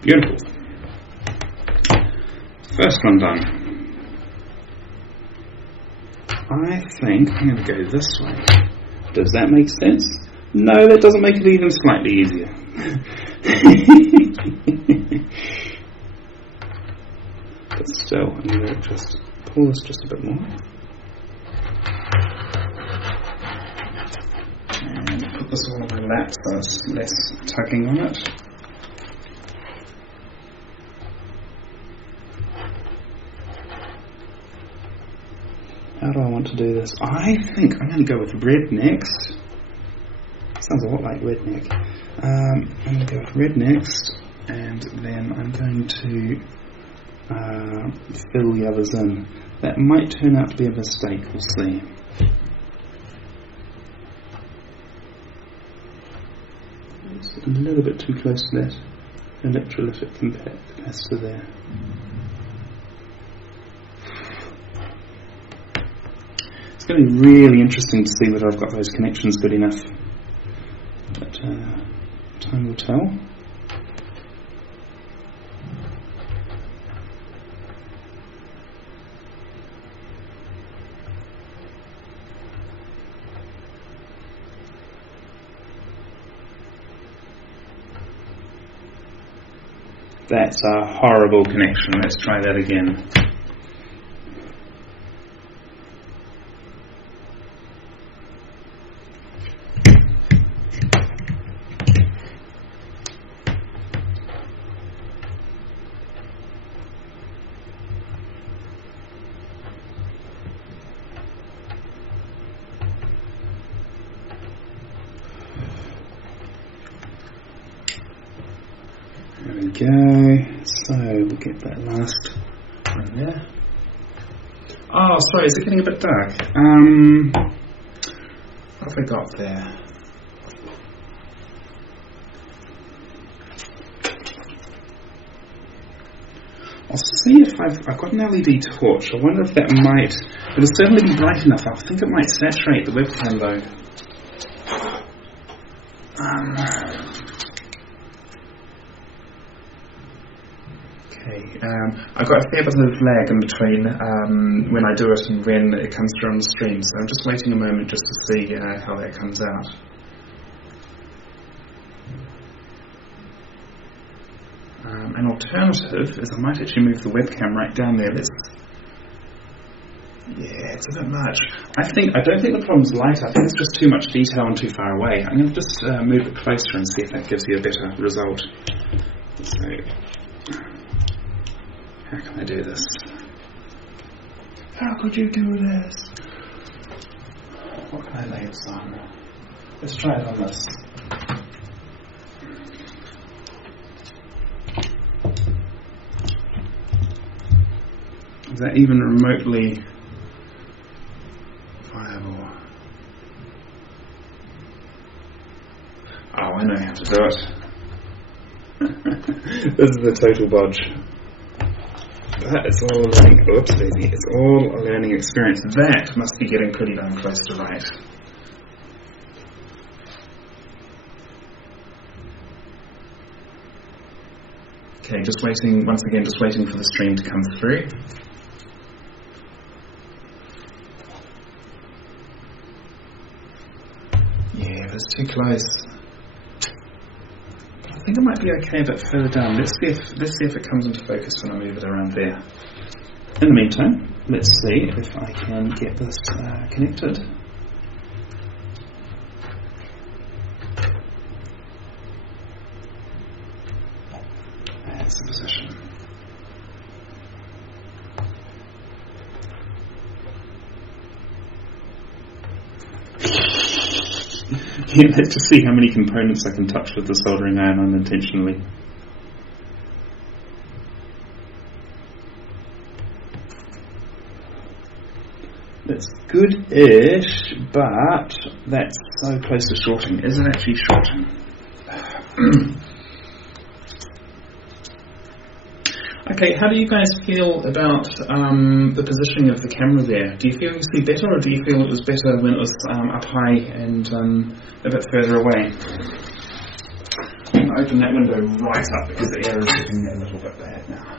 Beautiful. First one done. I think I'm going to go this way. Does that make sense? No, that doesn't make it even slightly easier. But still, I'm going to just pull this just a bit more. And put this all on my lap so it's less tugging on it. How do I want to do this? I think I'm going to go with red next. Sounds a lot like redneck. I'm going to go with red next, and then I'm going to fill the others in. That might turn out to be a mistake, we'll see. It's a little bit too close to that electrolytic capacitor there. It's going to be really interesting to see whether I've got those connections good enough, but time will tell. That's a horrible connection. Let's try that again. go. So we'll get that last one there. Oh, sorry, is it getting a bit dark? What have I got there? I'll see if I've got an LED torch. I wonder if that might, it'll certainly be bright enough. I think it might saturate the webcam though. Okay, I've got a fair bit of lag in between when I do it and when it comes through on the stream, so I'm just waiting a moment just to see how that comes out. An alternative is I might actually move the webcam right down there. Yeah, it's a bit much. I don't think the problem's light. I think it's just too much detail and too far away. I'm going to just move it closer and see if that gives you a better result. So, how can I do this? How could you do this? What can I lay this on? Let's try it on this. Is that even remotely viable? Oh, I know how to do it. This is the total bodge. That is all a learning. Oops, daisy. It's all a learning experience. That must be getting pretty darn close to right. Okay, just waiting. Once again, just waiting for the stream to come through. Yeah, that's too close. But I think it might be okay a bit further down. Let's see if it comes into focus when I move it around there. In the meantime, let's see if I can get this connected. That's the position. Yeah, let's just see how many components I can touch with the soldering iron unintentionally. That's good-ish, but that's so close to shorting. Is it actually shorting? Okay, how do you guys feel about the positioning of the camera there? Do you feel you see better, or do you feel it was better when it was up high and a bit further away? I'm going to open that window right up because the air is getting a little bit bad now.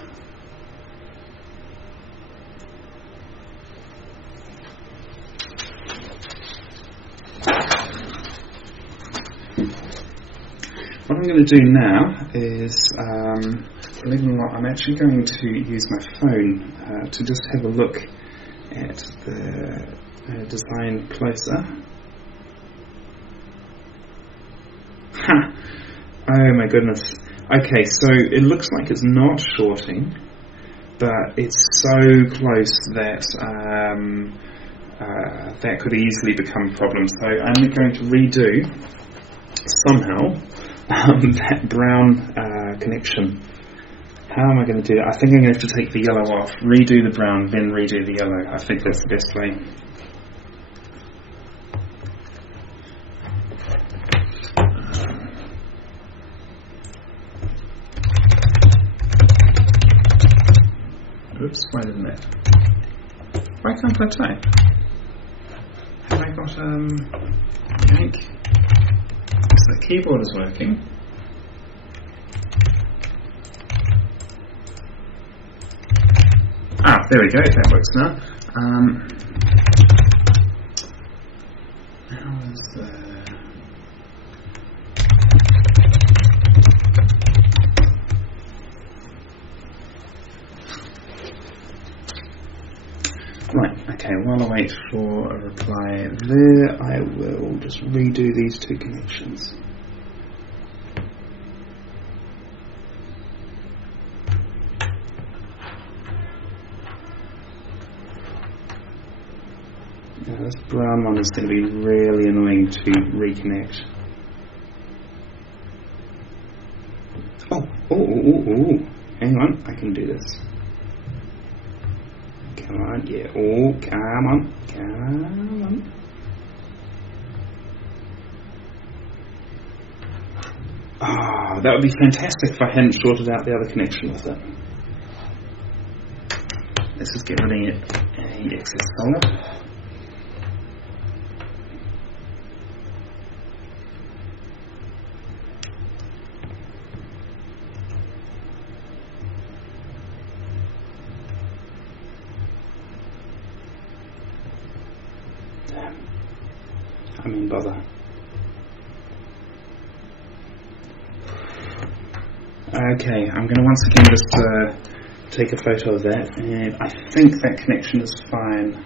What I'm going to do now is, believe it or not, I'm actually going to use my phone to just have a look at the design closer. Ha! Oh my goodness. Okay, so it looks like it's not shorting, but it's so close that that could easily become a problem. So I'm going to redo somehow that brown connection. How am I going to do that? I think I'm going to have to take the yellow off, redo the brown, then redo the yellow. I think that's the best way. Oops, why didn't it? Why can't I type? Have I got ink? So the keyboard is working. Ah, there we go, that works now. How is Right, okay, while I wait for a reply there, I will just redo these two connections. Now this brown one is going to be really annoying to reconnect. Oh, ooh. Hang on, I can do this. Come on, yeah. Oh, come on. Ah, that would be fantastic if I hadn't shorted out the other connection with it. Let's just get rid of any excess solder. I mean, bother. Okay, I'm going to once again just take a photo of that, and I think that connection is fine.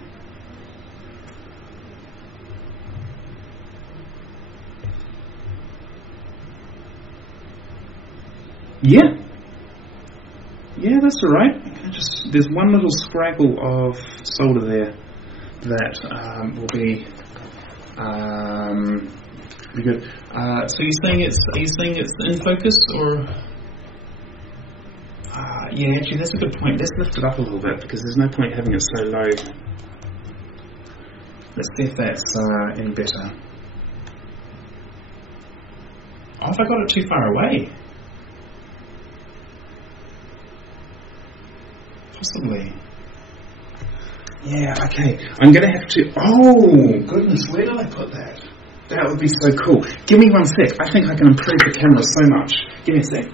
Yeah, that's alright. There's one little scraggle of solder there that will be good. So are you saying it's in focus, or? Yeah, actually, that's a good point. Let's lift it up a little bit because there's no point having it so low. Let's see if that's any better. Oh, have I got it too far away? Possibly. Yeah, okay. I'm going to have to... Oh, goodness, where did I put that? That would be so cool. Give me 1 sec. I think I can improve the camera so much. Give me a sec.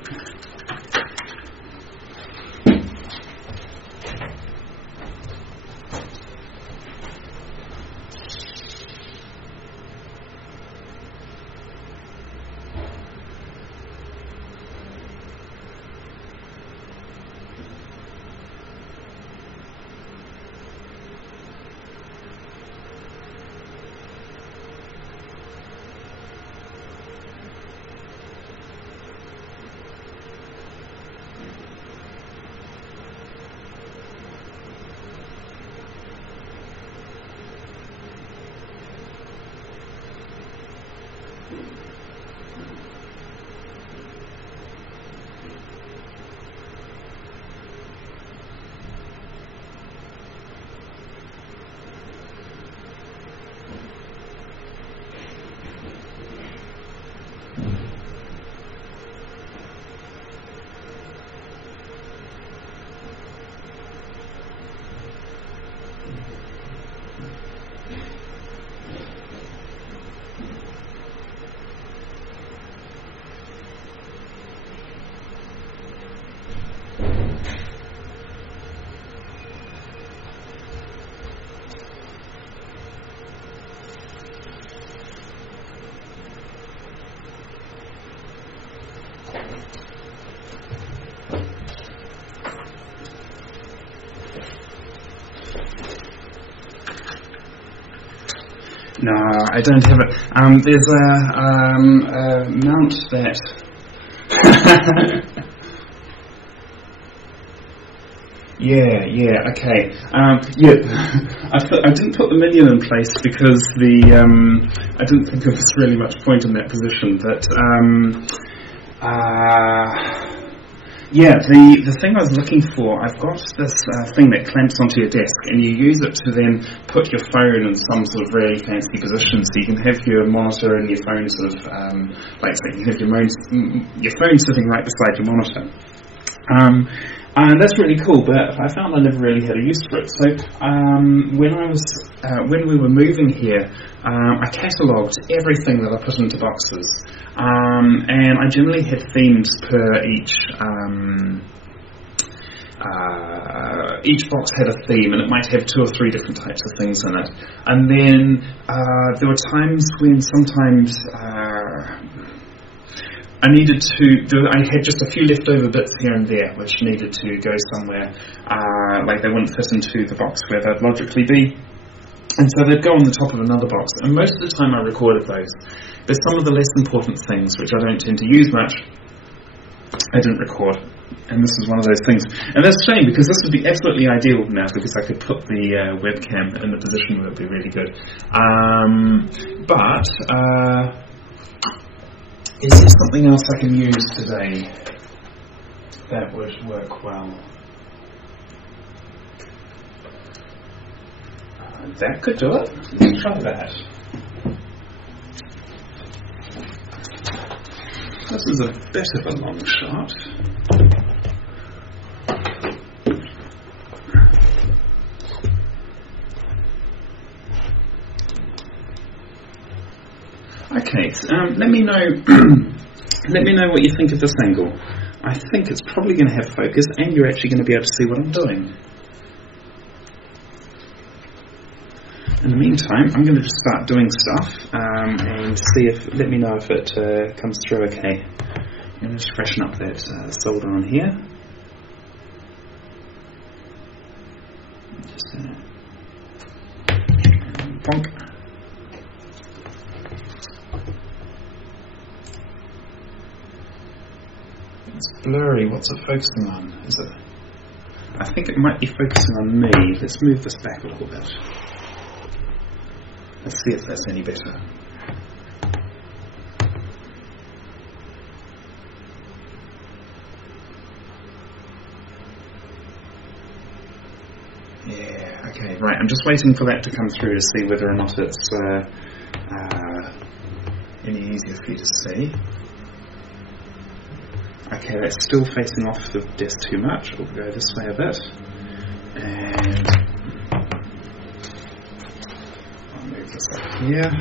No, I don't have it. There's a mount that... yeah, okay. I didn't put the minion in place because I didn't think there was really much point in that position, but the thing I was looking for, I've got this thing that clamps onto your desk, and you use it to then put your phone in some sort of really fancy position, so you can have your monitor and your phone sort of, so you can have your phone sitting right beside your monitor. And that's really cool, but I found I never really had a use for it. So when we were moving here, I catalogued everything that I put into boxes, and I generally had themes per each box had a theme, and it might have 2 or 3 different types of things in it. And then there were times when sometimes I had just a few leftover bits here and there which needed to go somewhere, like they wouldn't fit into the box where they'd logically be, and so they'd go on the top of another box, and most of the time I recorded those. But some of the less important things, which I don't tend to use much, I didn't record, and this is one of those things. And that's a shame, because this would be absolutely ideal now, because I could put the webcam in the position where it would be really good. Is there something else I can use today? that would work well. That could do it. Let's try that. This is a bit of a long shot. Okay, let me know. Let me know what you think of this angle. I think it's probably going to have focus, and you're actually going to be able to see what I'm doing. In the meantime, I'm going to just start doing stuff and see if. Let me know if it comes through okay. I'm going to just freshen up that solder on here. Just bonk. It's blurry. What's it focusing on? Is it? I think it might be focusing on me. Let's move this back a little bit. Let's see if that's any better. Yeah, okay, right. I'm just waiting for that to come through to see whether or not it's any easier for you to see. Okay, that's still facing off the desk too much. We'll go this way a bit. And I'll move this up here.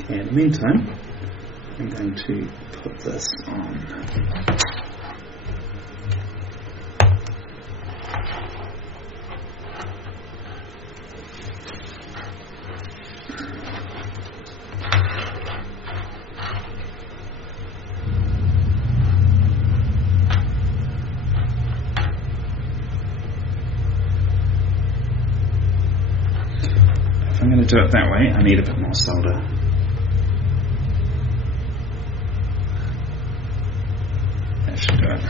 Okay, in the meantime, I'm going to put this on. I'm going to do it that way. I need a bit more solder. That should do it.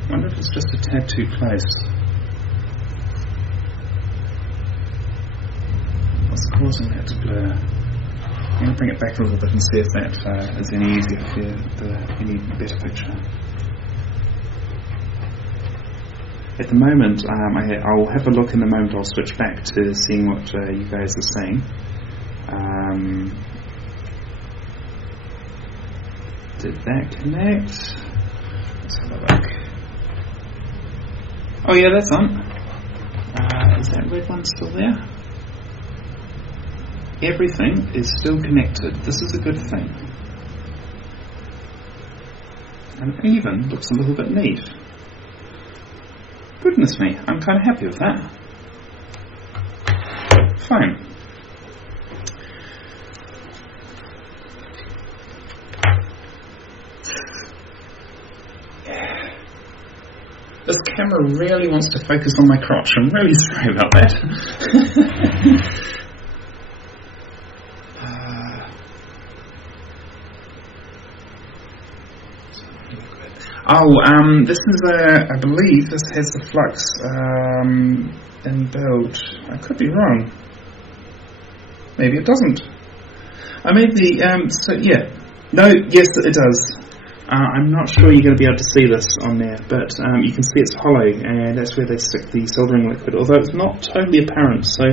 I wonder if it's just a tad too close. What's causing that to blur? I'm going to bring it back a little bit and see if that is any easier for you, any better picture. At the moment, I'll have a look in the moment. I'll switch back to seeing what you guys are saying. Did that connect? Let's have a look. Oh yeah, that's on. Is that red one still there? Everything is still connected. This is a good thing. And it even looks a little bit neat. Goodness me, I'm kind of happy with that. Fine. This camera really wants to focus on my crotch. I'm really sorry about that. This is I believe this has the flux inbuilt. I could be wrong. Maybe it doesn't. I made the, so yeah. No, yes it does. I'm not sure you're going to be able to see this on there, but you can see it's hollow, and that's where they stick the soldering liquid, although it's not totally apparent, so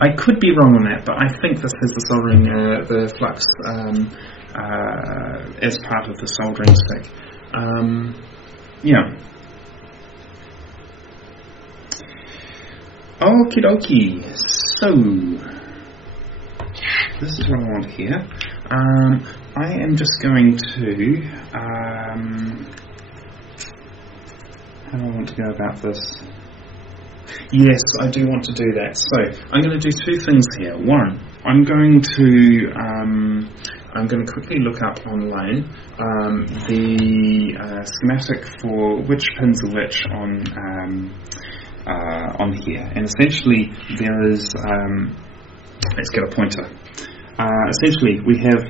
I could be wrong on that, but I think this has the soldering, the flux as part of the soldering stick. Yeah. Okie dokie. So, this is what I want here. I am just going to, how do I want to go about this? Yes, I do want to do that. So, I'm going to do two things here. One, I'm going to quickly look up online the schematic for which pins are which on here, and essentially there is let's get a pointer. essentially we have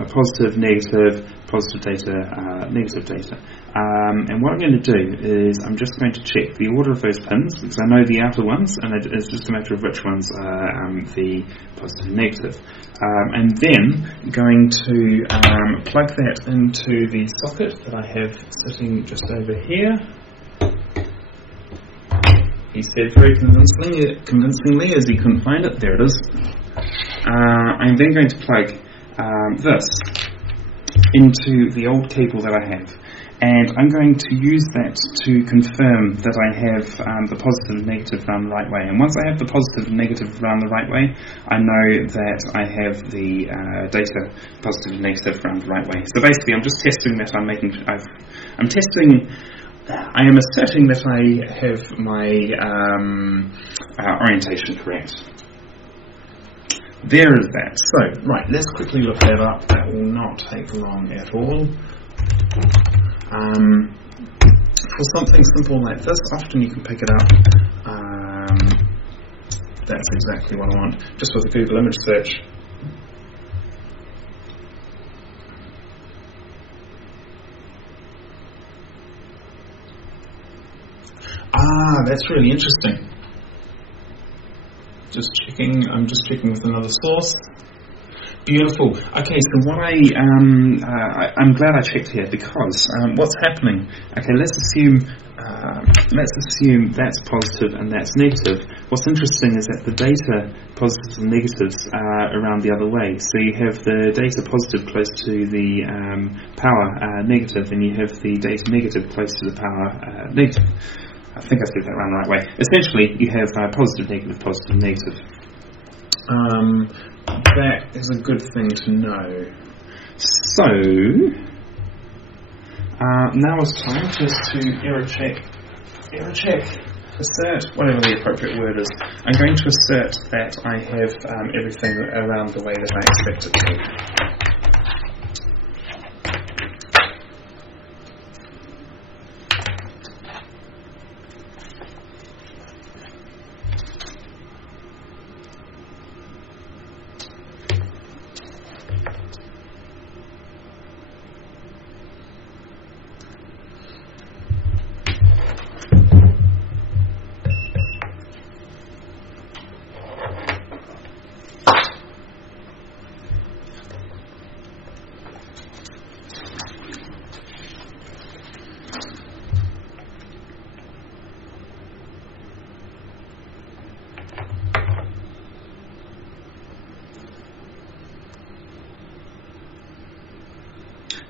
a positive, negative, positive data, negative data. And what I'm going to do is I'm just going to check the order of those pins, because I know the outer ones, and it's just a matter of which ones are the positive and negative. And then going to plug that into the socket that I have sitting just over here. He said very convincingly as he couldn't find it. There it is. I'm then going to plug this into the old cable that I have, and I'm going to use that to confirm that I have the positive and negative run the right way. And once I have the positive and negative run the right way, I know that I have the data positive and negative run the right way. So basically, I'm just testing that I am asserting that I have my orientation correct. There is that. So, right, let's quickly look that up. That will not take long at all. For something simple like this, often you can pick it up. That's exactly what I want, just with a Google image search. That's really interesting. I'm just checking with another source. Beautiful. Okay, so what I'm glad I checked here, because what's happening? Okay, let's assume that's positive and that's negative. What's interesting is that the data positives and negatives are around the other way. So you have the data positive close to the power negative, and you have the data negative close to the power negative. I think I said that around the right way. Essentially, you have positive, negative. That is a good thing to know. So, now is time just to error check, assert, whatever the appropriate word is. I'm going to assert that I have everything around the way that I expect it to.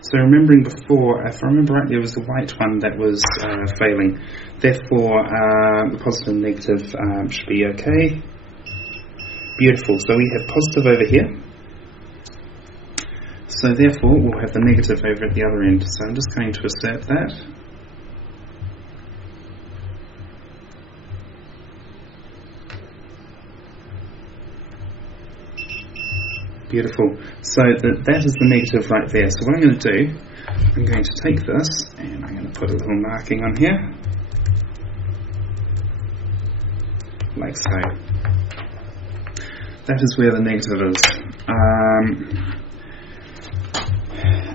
So remembering before, if I remember right, there was a white one that was failing. Therefore, the positive and negative should be okay. Beautiful. So we have positive over here. So therefore, we'll have the negative over at the other end. So I'm just going to assert that. Beautiful. So that is the negative right there. So what I'm going to do, I'm going to take this and I'm going to put a little marking on here, like so. That is where the negative is.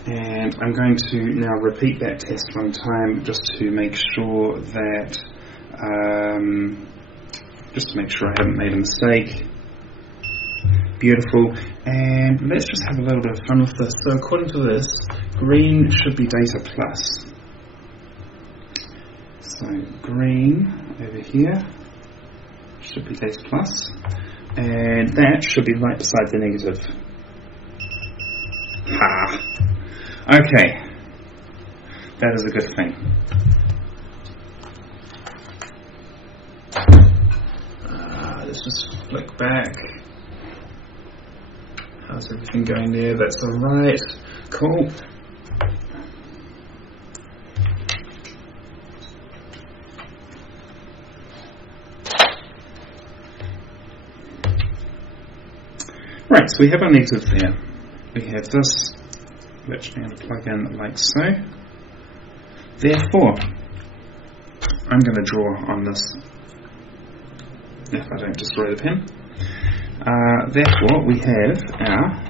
And I'm going to now repeat that test one time just to make sure that, I haven't made a mistake. Beautiful. And let's just have a little bit of fun with this. So according to this, green should be data plus. So green over here should be data plus, and that should be right beside the negative. Ha! Okay, that is a good thing. Let's just flick back. How's everything going there? That's alright. Cool. Right, so we have our negative there. We have this, which I'm going to plug in like so. Therefore, I'm going to draw on this, if I don't destroy the pen. Therefore, we have our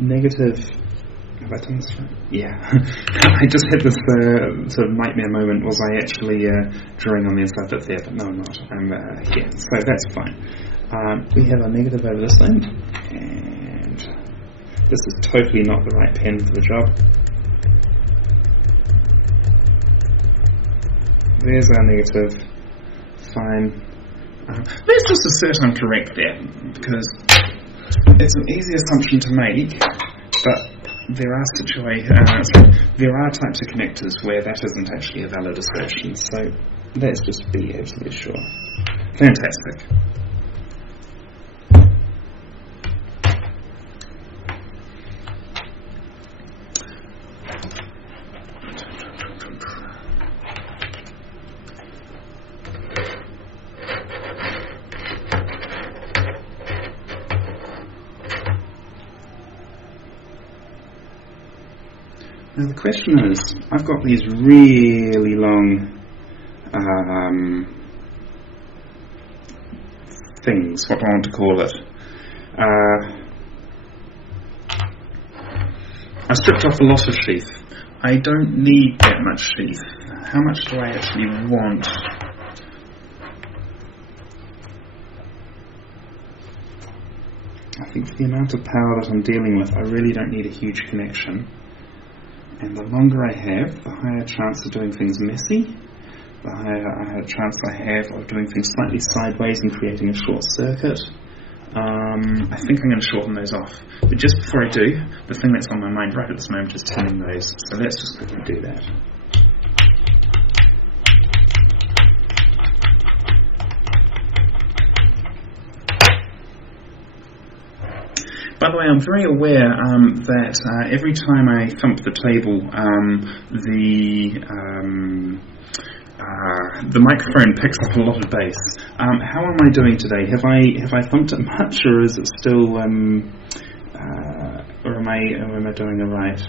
negative. Have I done this right? Yeah. I just had this sort of nightmare moment. Was I actually drawing on the inside bit there? But no, I'm not. I'm here. So that's fine. We have a negative over this end, and this is totally not the right pen for the job. There's our negative. Fine. Let's just assert I'm correct there, because it's an easy assumption to make, but there are there are types of connectors where that isn't actually a valid assertion, so let's just be absolutely sure. Fantastic. Now the question is, I've got these really long things, what do I want to call it? I stripped off a lot of sheath. I don't need that much sheath. How much do I actually want? I think for the amount of power that I'm dealing with, I really don't need a huge connection. And the longer I have, the higher chance of doing things messy, the higher chance I have of doing things slightly sideways and creating a short circuit. I think I'm going to shorten those off. But just before I do, the thing that's on my mind right at this moment is turning those. So let's just quickly do that. By the way, I'm very aware that every time I thump the table, the microphone picks up a lot of bass. How am I doing today? Have I thumped it much, or is it still, or am I doing all right?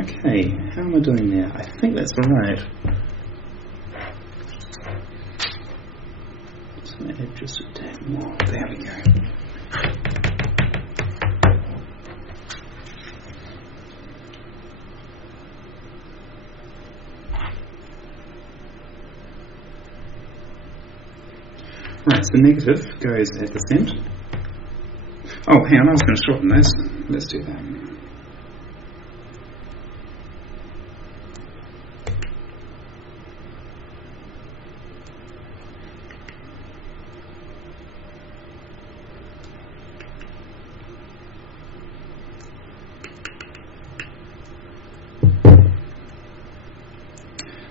Okay, how am I doing there? I think that's alright. So add just a tad more. There we go. Right, so negative goes at this end. Oh, hang on, I was going to shorten this. Let's do that.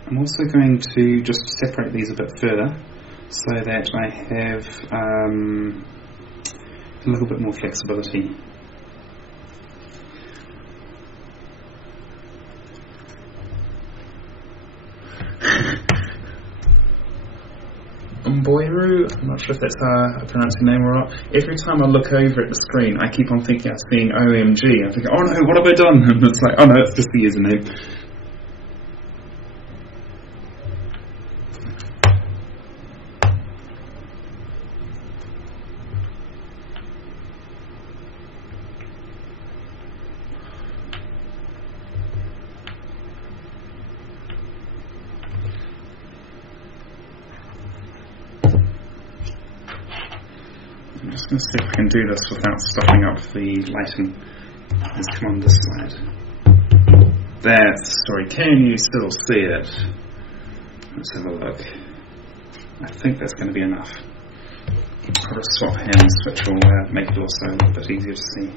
I'm also going to just separate these a bit further so that I have a little bit more flexibility. Mboiru, I'm not sure if that's a pronouncing name or not. Every time I look over at the screen, I keep on thinking I'm seeing OMG. I'm thinking, oh no, what have I done? And it's like, oh no, it's just the username. I'm just going to see if I can do this without stuffing up the lighting. Let's come on this side. That's the story. Can you still see it? Let's have a look. I think that's going to be enough. I'll just swap hands, which will make it also a little bit easier to see.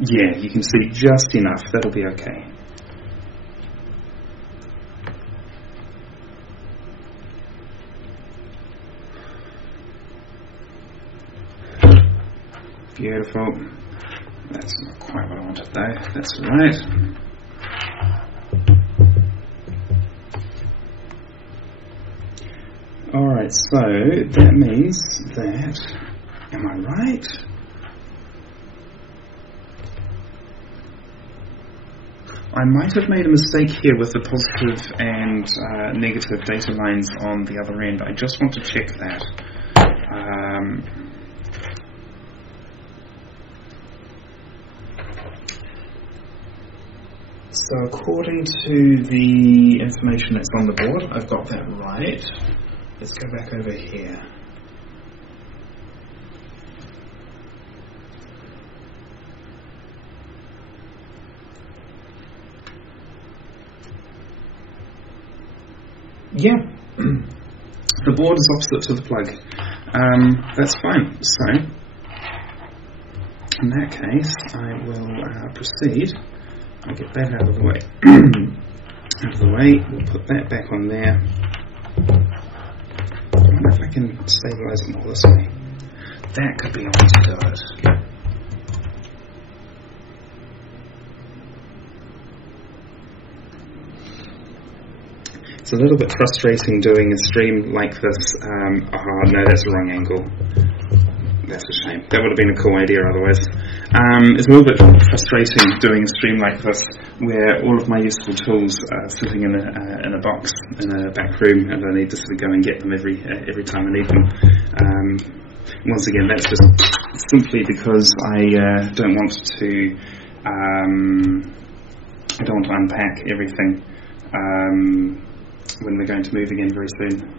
Yeah, you can see just enough. That'll be okay. Beautiful. That's not quite what I wanted though. That's alright. Alright, so that means that, am I right? I might have made a mistake here with the positive and negative data lines on the other end. I just want to check that. So according to the information that's on the board, I've got that right. Let's go back over here. Yeah, the board is opposite to the plug. That's fine. So, in that case, I will proceed. I'll get that out of the way. Out of the way, we'll put that back on there. I wonder if I can stabilise it more this way. That could be a way to do it. It's a little bit frustrating doing a stream like this. Oh no, that's the wrong angle. That's a shame. That would have been a cool idea otherwise. It's a little bit frustrating doing a stream like this where all of my useful tools are sitting in a box in a back room and I need to sort of go and get them every time I need them. Once again, that's just simply because I don't want to unpack everything when we're going to move again very soon.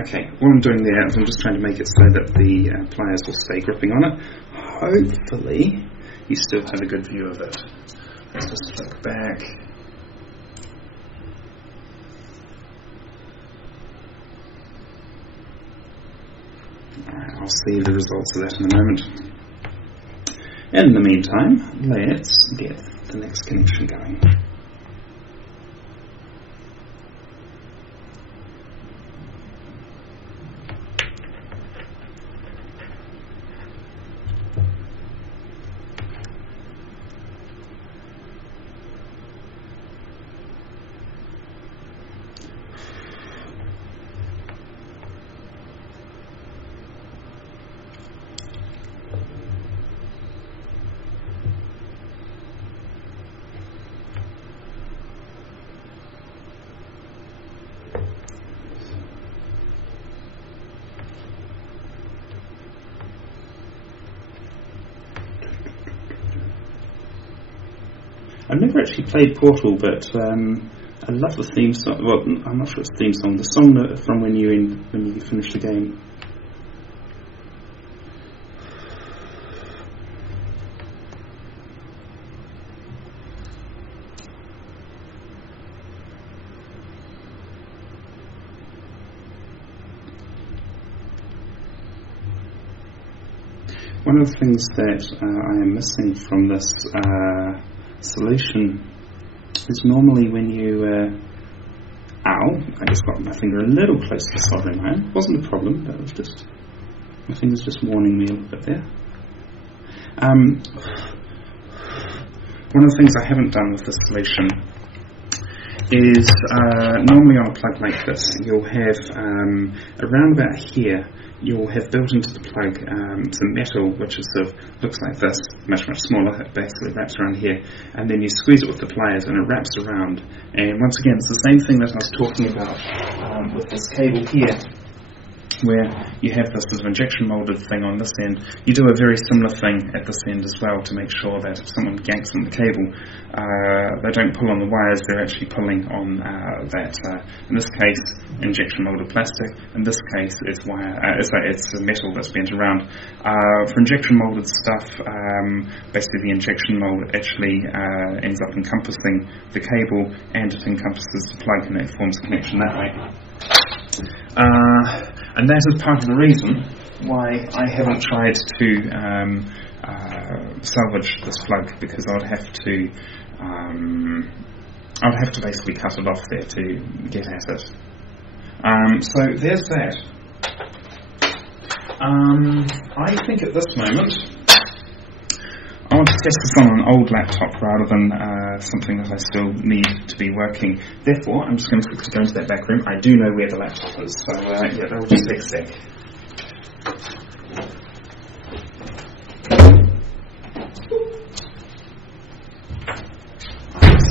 Okay, what I'm doing there is I'm just trying to make it so that the pliers will stay gripping on it. Hopefully, you still have a good view of it. Let's just flick back. Alright, I'll see the results of that in a moment. In the meantime, let's get the next connection going. I've never actually played Portal, but I love the theme song. Well, I'm not sure it's the theme song. The song from when you finish the game. One of the things that I am missing from this solution is normally when you I just got my finger a little close to the soldering iron. It wasn't a problem, but it was just my finger's just warning me a little bit there. One of the things I haven't done with this solution is normally on a plug like this you'll have around about here you'll have built into the plug some metal which is sort of looks like this, much smaller. It basically wraps around here, and then you squeeze it with the pliers and it wraps around. And once again, it's the same thing that I was talking about with this cable here, where you have this sort of injection molded thing on this end. You do a very similar thing at this end as well to make sure that if someone yanks on the cable, they don't pull on the wires, they're actually pulling on that, in this case, injection molded plastic. In this case, it's wire. It's metal that's bent around. For injection molded stuff, basically the injection mold actually ends up encompassing the cable and it encompasses the plug, and it forms a connection that way. And that is part of the reason why I haven't tried to salvage this plug, because I would have to I'd have to basically cut it off there to get at it. So there's that. I think at this moment I want to test this on an old laptop rather than something that I still need to be working. Therefore, I'm just going to quickly go into that back room. I do know where the laptop is, so yeah, that will just take a sec.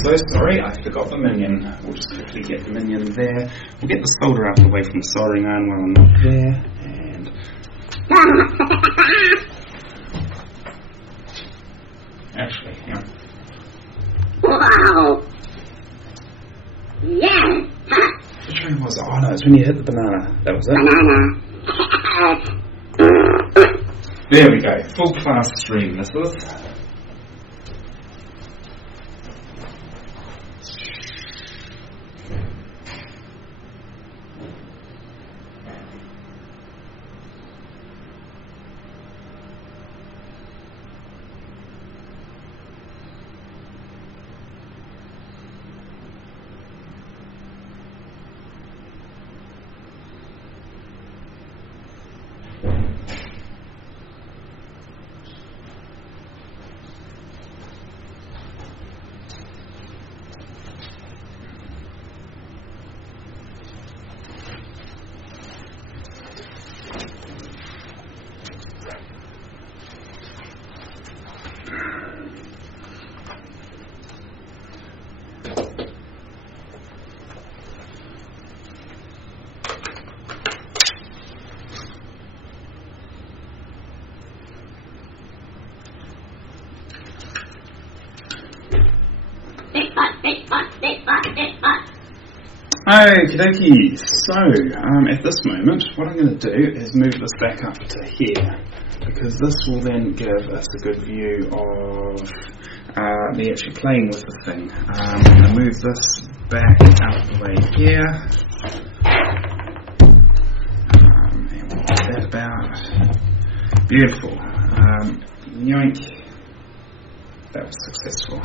So sorry, I forgot the minion. We'll just quickly get the minion there. We'll get the solder out of the way from the soldering iron while I'm not there. And actually, yeah. Wow! Yeah! Which one was it? Oh no, it's when you hit the banana. That was it. Banana. There we go. Full class stream, this is. Okie dokie. So, at this moment, what I'm going to do is move this back up to here, because this will then give us a good view of me actually playing with the thing. I'm going to move this back out of the way here. And we'll get that about. Beautiful. Yoink. That was successful.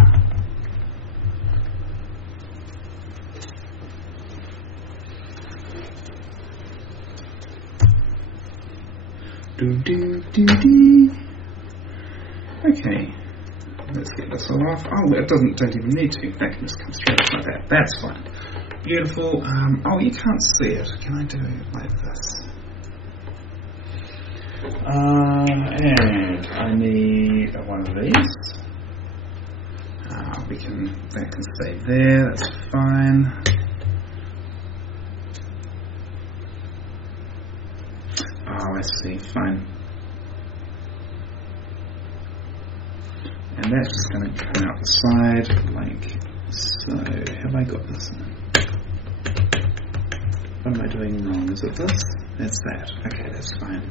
Okay, let's get this all off. Oh, it don't even need to. That can just come straight like that. That's fine. Beautiful. Oh, you can't see it. Can I do it like this? And I need one of these. That can stay there. That's fine. Oh, I see, fine. And that's just going to come out the side, like so. Have I got this in? What am I doing wrong? Is it this? It's that. Okay, that's fine.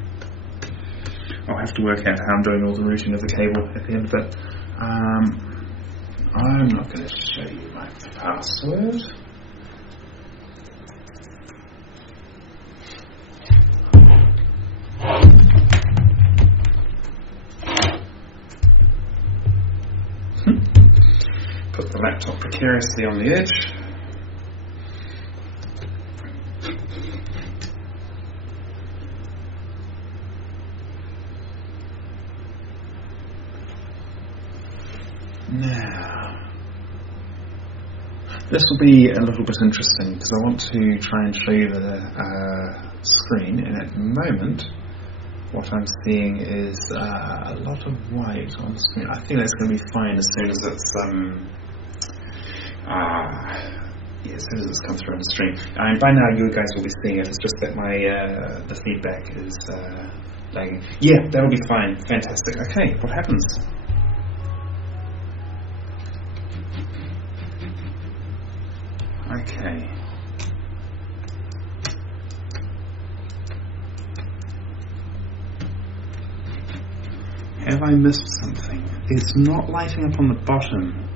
I'll have to work out how I'm doing all the routing of the cable at the end of it. I'm not going to show you my password. Put the laptop precariously on the edge. Now, this will be a little bit interesting because I want to try and show you the screen, and at the moment what I'm seeing is a lot of white on the screen. I think that's going to be fine as soon as it's as soon as it's come through on the stream. And by now you guys will be seeing it. It's just that my the feedback is lagging. Yeah, that'll be fine. Fantastic. Okay, what happens? Okay. Have I missed something? It's not lighting up on the bottom,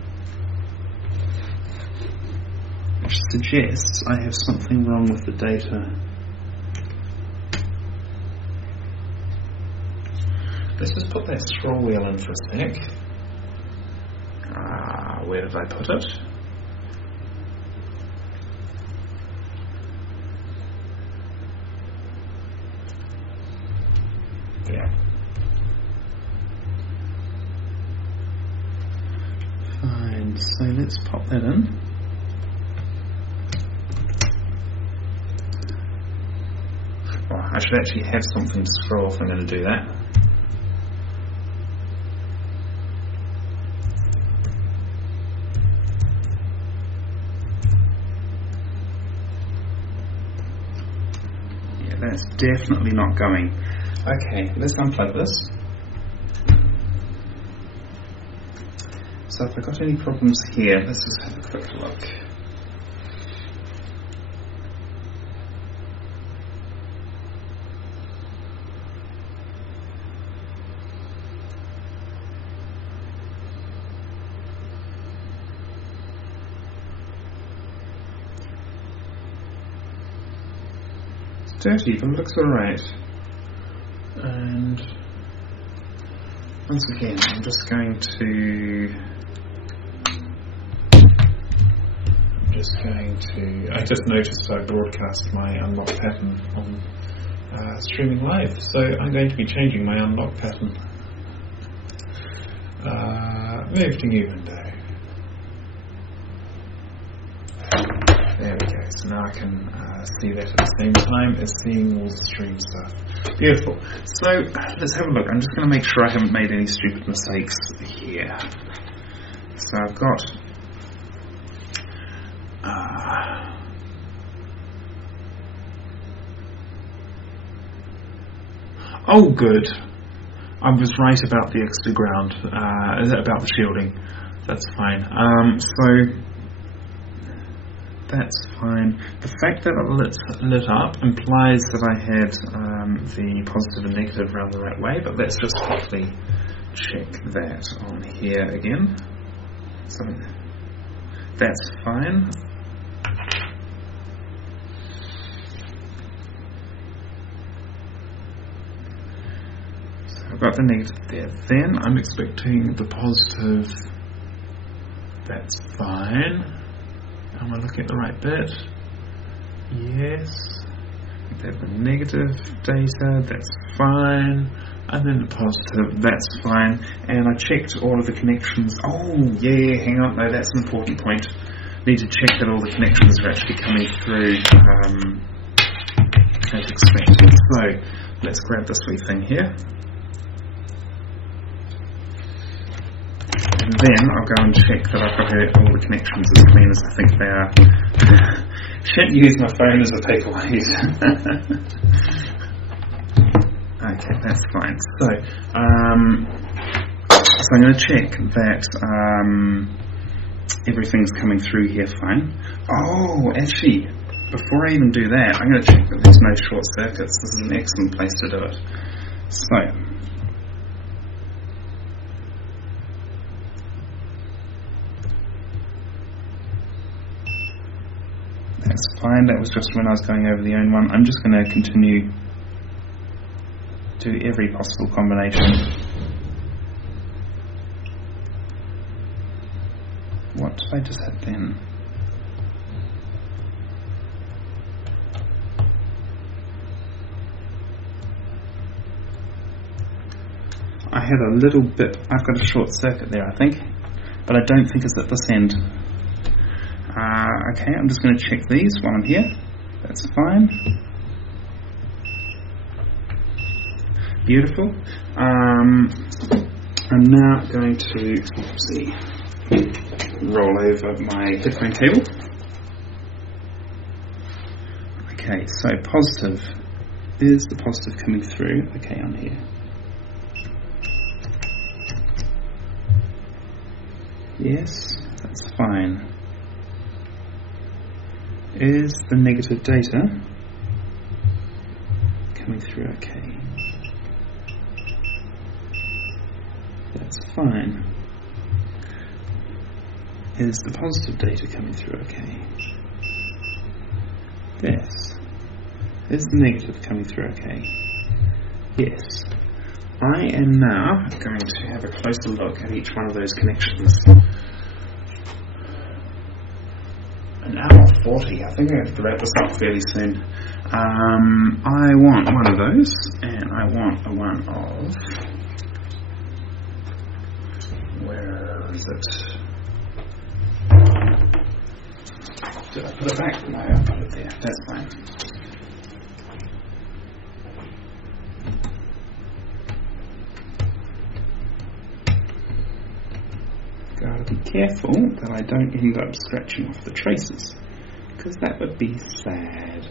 which suggests I have something wrong with the data. Let's just put that scroll wheel in for a sec. Where did I put it? fine. So let's pop that in. Oh, I should actually have something to scroll if I'm going to do that. Yeah, that's definitely not going. Okay, let's unplug this. So if I've got any problems here, let's just have a quick look. It's dirty, but it looks alright. And once again, I'm just going to I just noticed I broadcast my unlock pattern on streaming live, so I'm going to be changing my unlock pattern. Move to new window. There we go, so now I can see that at the same time as seeing all the stream stuff. Beautiful. So let's have a look. I'm just going to make sure I haven't made any stupid mistakes here. So I've got oh good, I was right about the extra ground, about the shielding. That's fine. So that's fine. The fact that it lit up implies that I had the positive and negative around the right way, but let's just quickly check that on here again. So that's fine. I've got the negative there. Then I'm expecting the positive. That's fine. Am I looking at the right bit? Yes. There's the negative data. That's fine. And then the positive. That's fine. And I checked all of the connections. Oh, yeah. Hang on. No, that's an important point. Need to check that all the connections are actually coming through as expected. So let's grab this wee thing here. And then I'll go and check that I've got all the connections as clean as I think they are. Shouldn't use my phone as a paperweight. Okay, that's fine. So I'm going to check that everything's coming through here fine. Oh, actually, before I even do that, I'm going to check that there's no short circuits. This is an excellent place to do it. So that's fine. That was just when I was going over the own one. I'm just going to continue to do every possible combination. What did I just hit then? I had a little bit, I've got a short circuit there I think, but I don't think it's at this end. Okay, I'm just going to check these while I'm here. That's fine. Beautiful. I'm now going to roll over my headphone cable. Okay, so positive. Is the positive coming through? Okay, on here. Yes, that's fine. Is the negative data coming through okay? That's fine. Is the positive data coming through okay? Yes. Is the negative coming through okay? Yes. I am now going to have a closer look at each one of those connections. An hour 40. I think I have to wrap this up fairly soon. I want one of those, and I want a one of. Where is it? Did I put it back? No, I put it there. That's fine. Gotta be careful that I don't end up scratching off the traces, because that would be sad.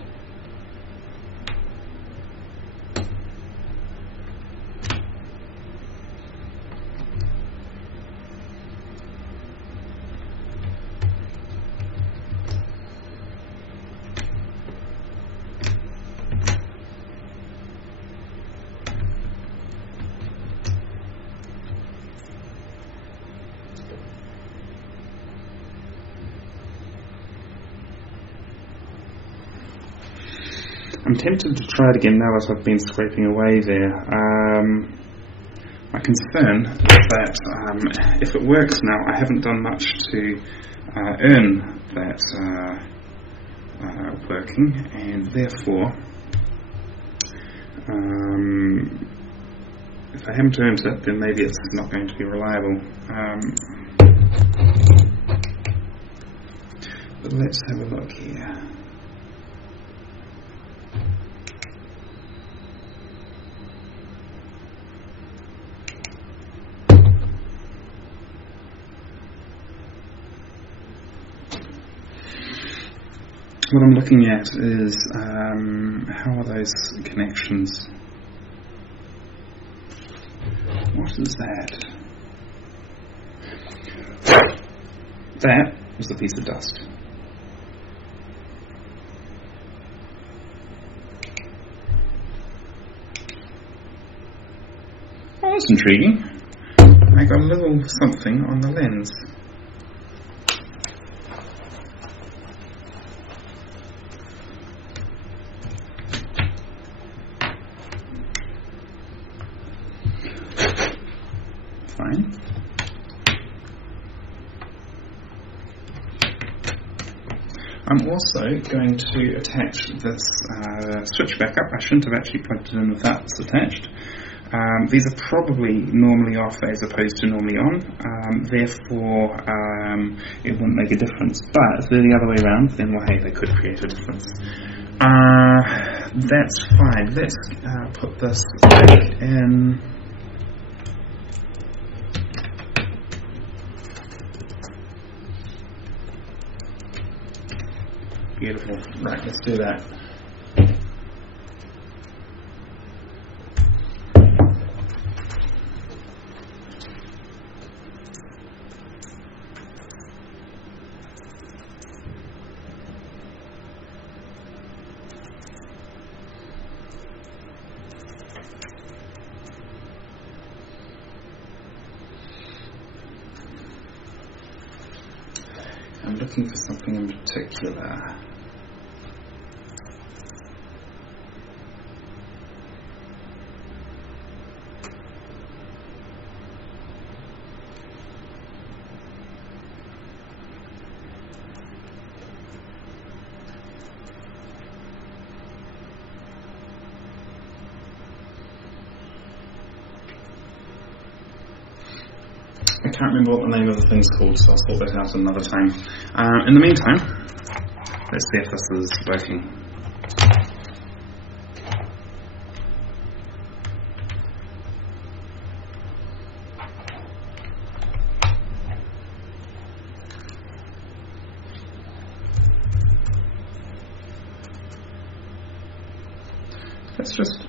I'm tempted to try it again now that I've been scraping away there. My concern is that if it works now, I haven't done much to earn that working, and therefore, if I haven't earned it, then maybe it's not going to be reliable. But let's have a look here. What I'm looking at is how are those connections? What is that? That was a piece of dust. Oh, that's intriguing. I got a little something on the lens. Fine. I'm also going to attach this switch back up. I shouldn't have actually plugged it in without this attached. These are probably normally off as opposed to normally on, therefore it wouldn't make a difference. But if they're the other way around, then well, hey, they could create a difference. That's fine. Let's put this back in. Beautiful. Right, let's do that. I'm looking for something in particular. I can't remember what the name of the thing's called, so I'll sort that out another time. In the meantime, let's see if this is working. Let's just...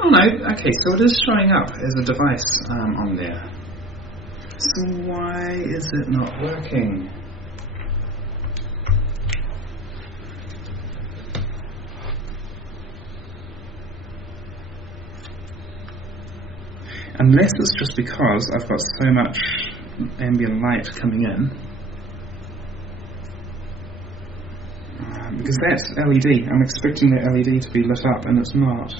Oh no, okay, so it is showing up as a device on there. So why is it not working? Unless it's just because I've got so much ambient light coming in. Because that LED, I'm expecting that LED to be lit up and it's not.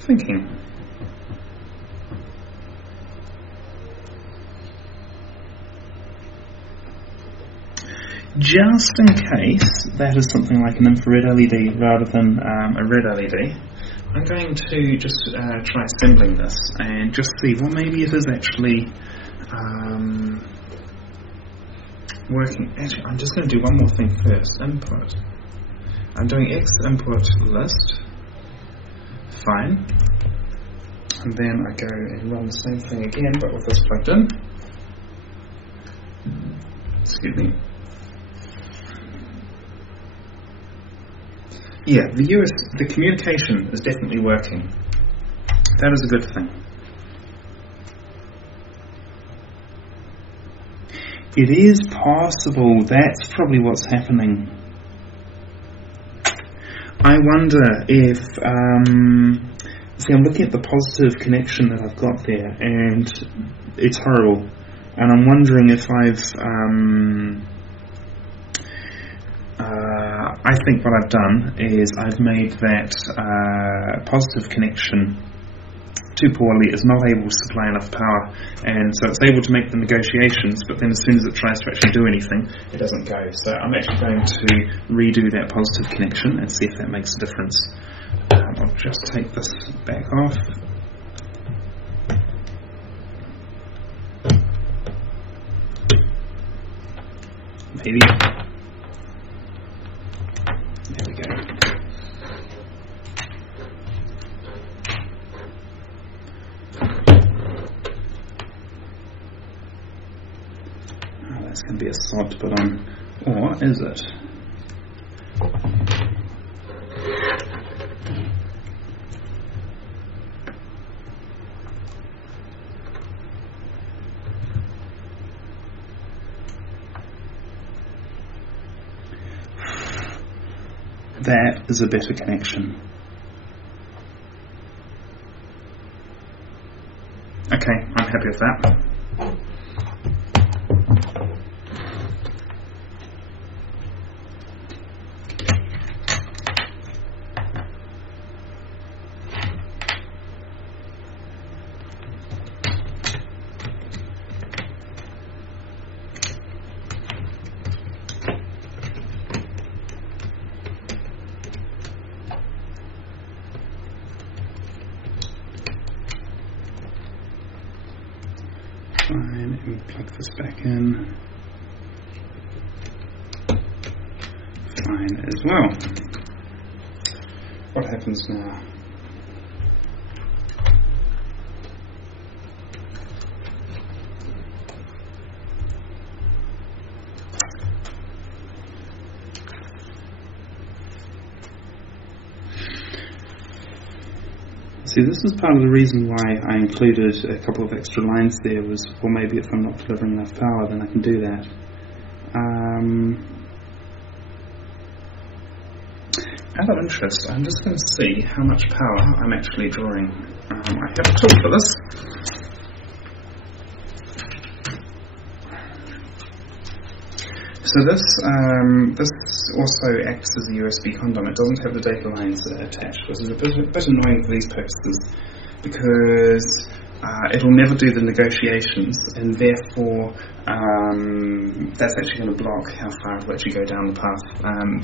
Thinking. Just in case that is something like an infrared LED rather than a red LED, I'm going to just try assembling this and just see, well, maybe it is actually working. Actually, I'm just going to do one more thing first. Input. I'm doing X input list. Fine. And then I go and run the same thing again, but with this plugged in. Excuse me. Yeah, the communication is definitely working. That is a good thing. It is possible that's probably what's happening. I wonder if, see, I'm looking at the positive connection that I've got there, and it's horrible. And I'm wondering if I think what I've done is I've made that positive connection too poorly, it's not able to supply enough power, and so it's able to make the negotiations, but then as soon as it tries to actually do anything, it doesn't go. So I'm actually going to redo that positive connection and see if that makes a difference. I'll just take this back off. Maybe. There we go. Oh, that's going to be a sod to put on. Or is it? That is a better connection. Okay, I'm happy with that. Fine, and plug this back in. Fine as well. What happens now? See, this is part of the reason why I included a couple of extra lines there was, well, maybe if I'm not delivering enough power, then I can do that. Out of interest, I'm just going to see how much power I'm actually drawing. I have a tool for this. So this also acts as a USB condom. It doesn't have the data lines attached, which is a bit annoying for these purposes because it will never do the negotiations, and therefore that's actually going to block how far it will actually go down the path.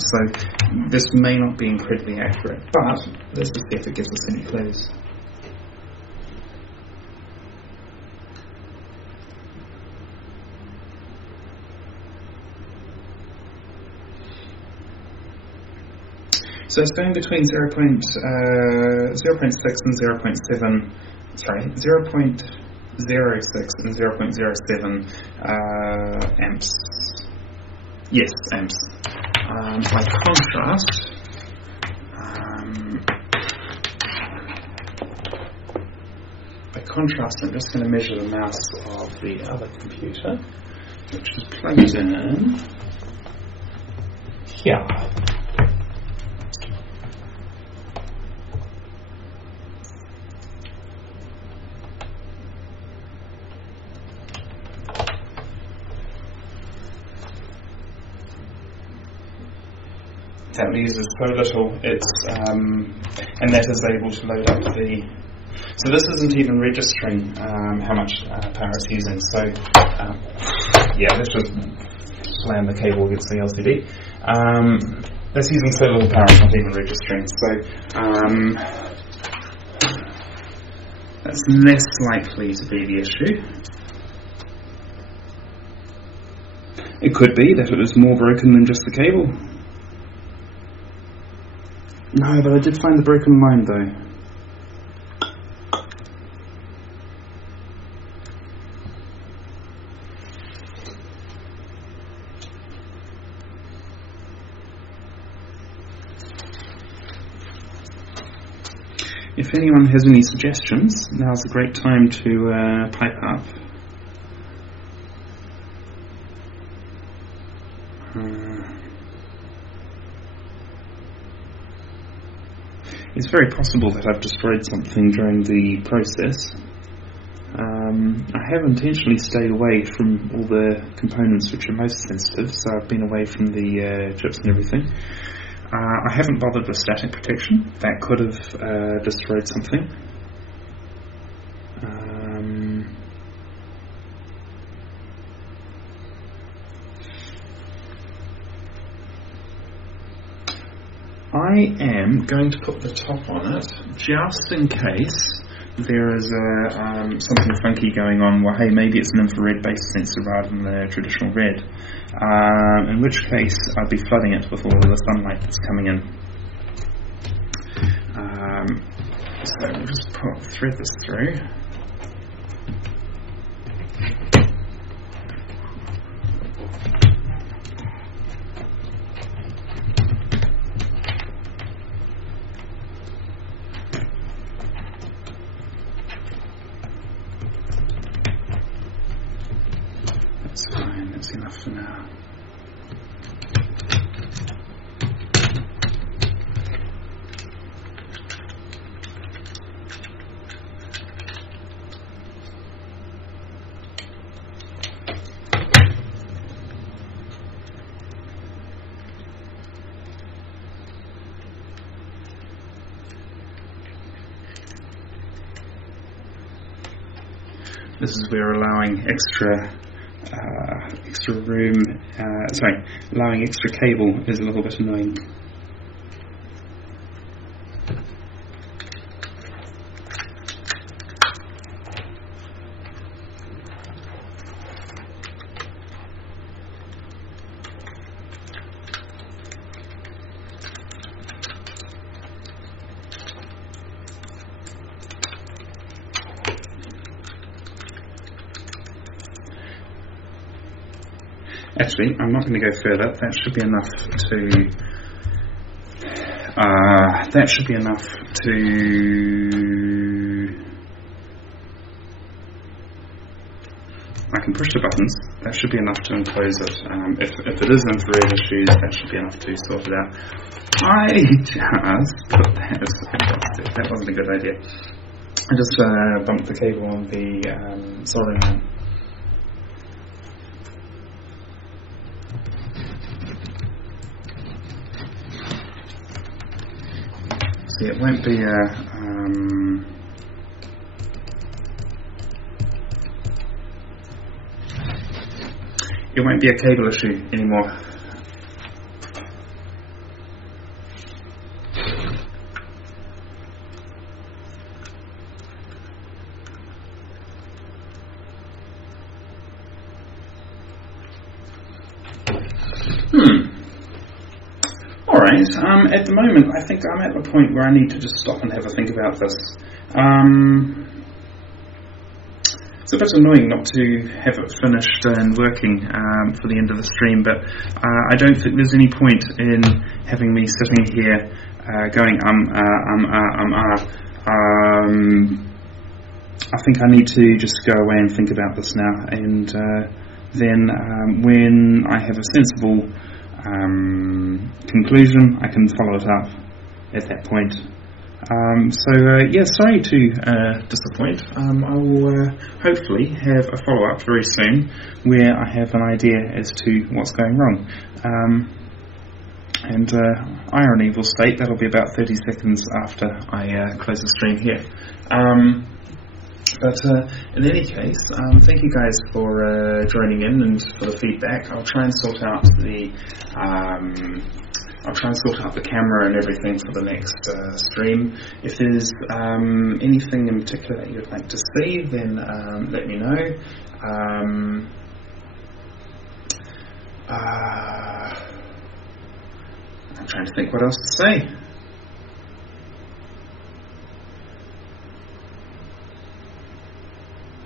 So this may not be incredibly accurate, but let's just see if it gives us any clues. So it's going between 0.6 and 0.7, sorry, 0.06 and 0.07 amps. Yes, amps. By contrast, I'm just going to measure the mouse of the other computer, which is plugged in. here. That uses so little, and that is able to load up the. So this isn't even registering how much power it's using. So yeah, let's just slam the cable against the LCD. That's using so little power, it's not even registering. So that's less likely to be the issue. It could be that it was more broken than just the cable. No, but I did find the broken line though. If anyone has any suggestions, now's a great time to pipe up. It's very possible that I've destroyed something during the process. I have intentionally stayed away from all the components which are most sensitive, so I've been away from the chips and everything. I haven't bothered with static protection. That could have destroyed something. I am going to put the top on it just in case there is something funky going on. Well, hey, maybe it's an infrared based sensor rather than the traditional red. In which case, I'd be flooding it with all of the sunlight that's coming in. So we'll just thread this through. That's fine, that's enough for now. This is where allowing extra room, allowing extra cable is a little bit annoying. Actually, I'm not going to go further. That should be enough to. I can push the buttons. That should be enough to enclose it. If it is infrared issues, that should be enough to sort it out. I just put that. That wasn't a good idea. I just bumped the cable on the soldering line. It won't be a cable issue anymore. Alright, at the moment I think I'm at the point where I need to just stop and have a think about this. It's a bit annoying not to have it finished and working for the end of the stream, but I don't think there's any point in having me sitting here going I think I need to just go away and think about this now, and then when I have a sensible conclusion, I can follow it up at that point. Sorry to disappoint. I will hopefully have a follow-up very soon where I have an idea as to what's going wrong. Irony will state that'll be about 30 seconds after I close the stream here. In any case, thank you guys for joining in and for the feedback. I'll try and sort out the camera and everything for the next stream. If there's anything in particular that you'd like to see, then let me know. I'm trying to think what else to say.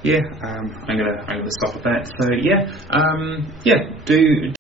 I'm gonna stop at that. So do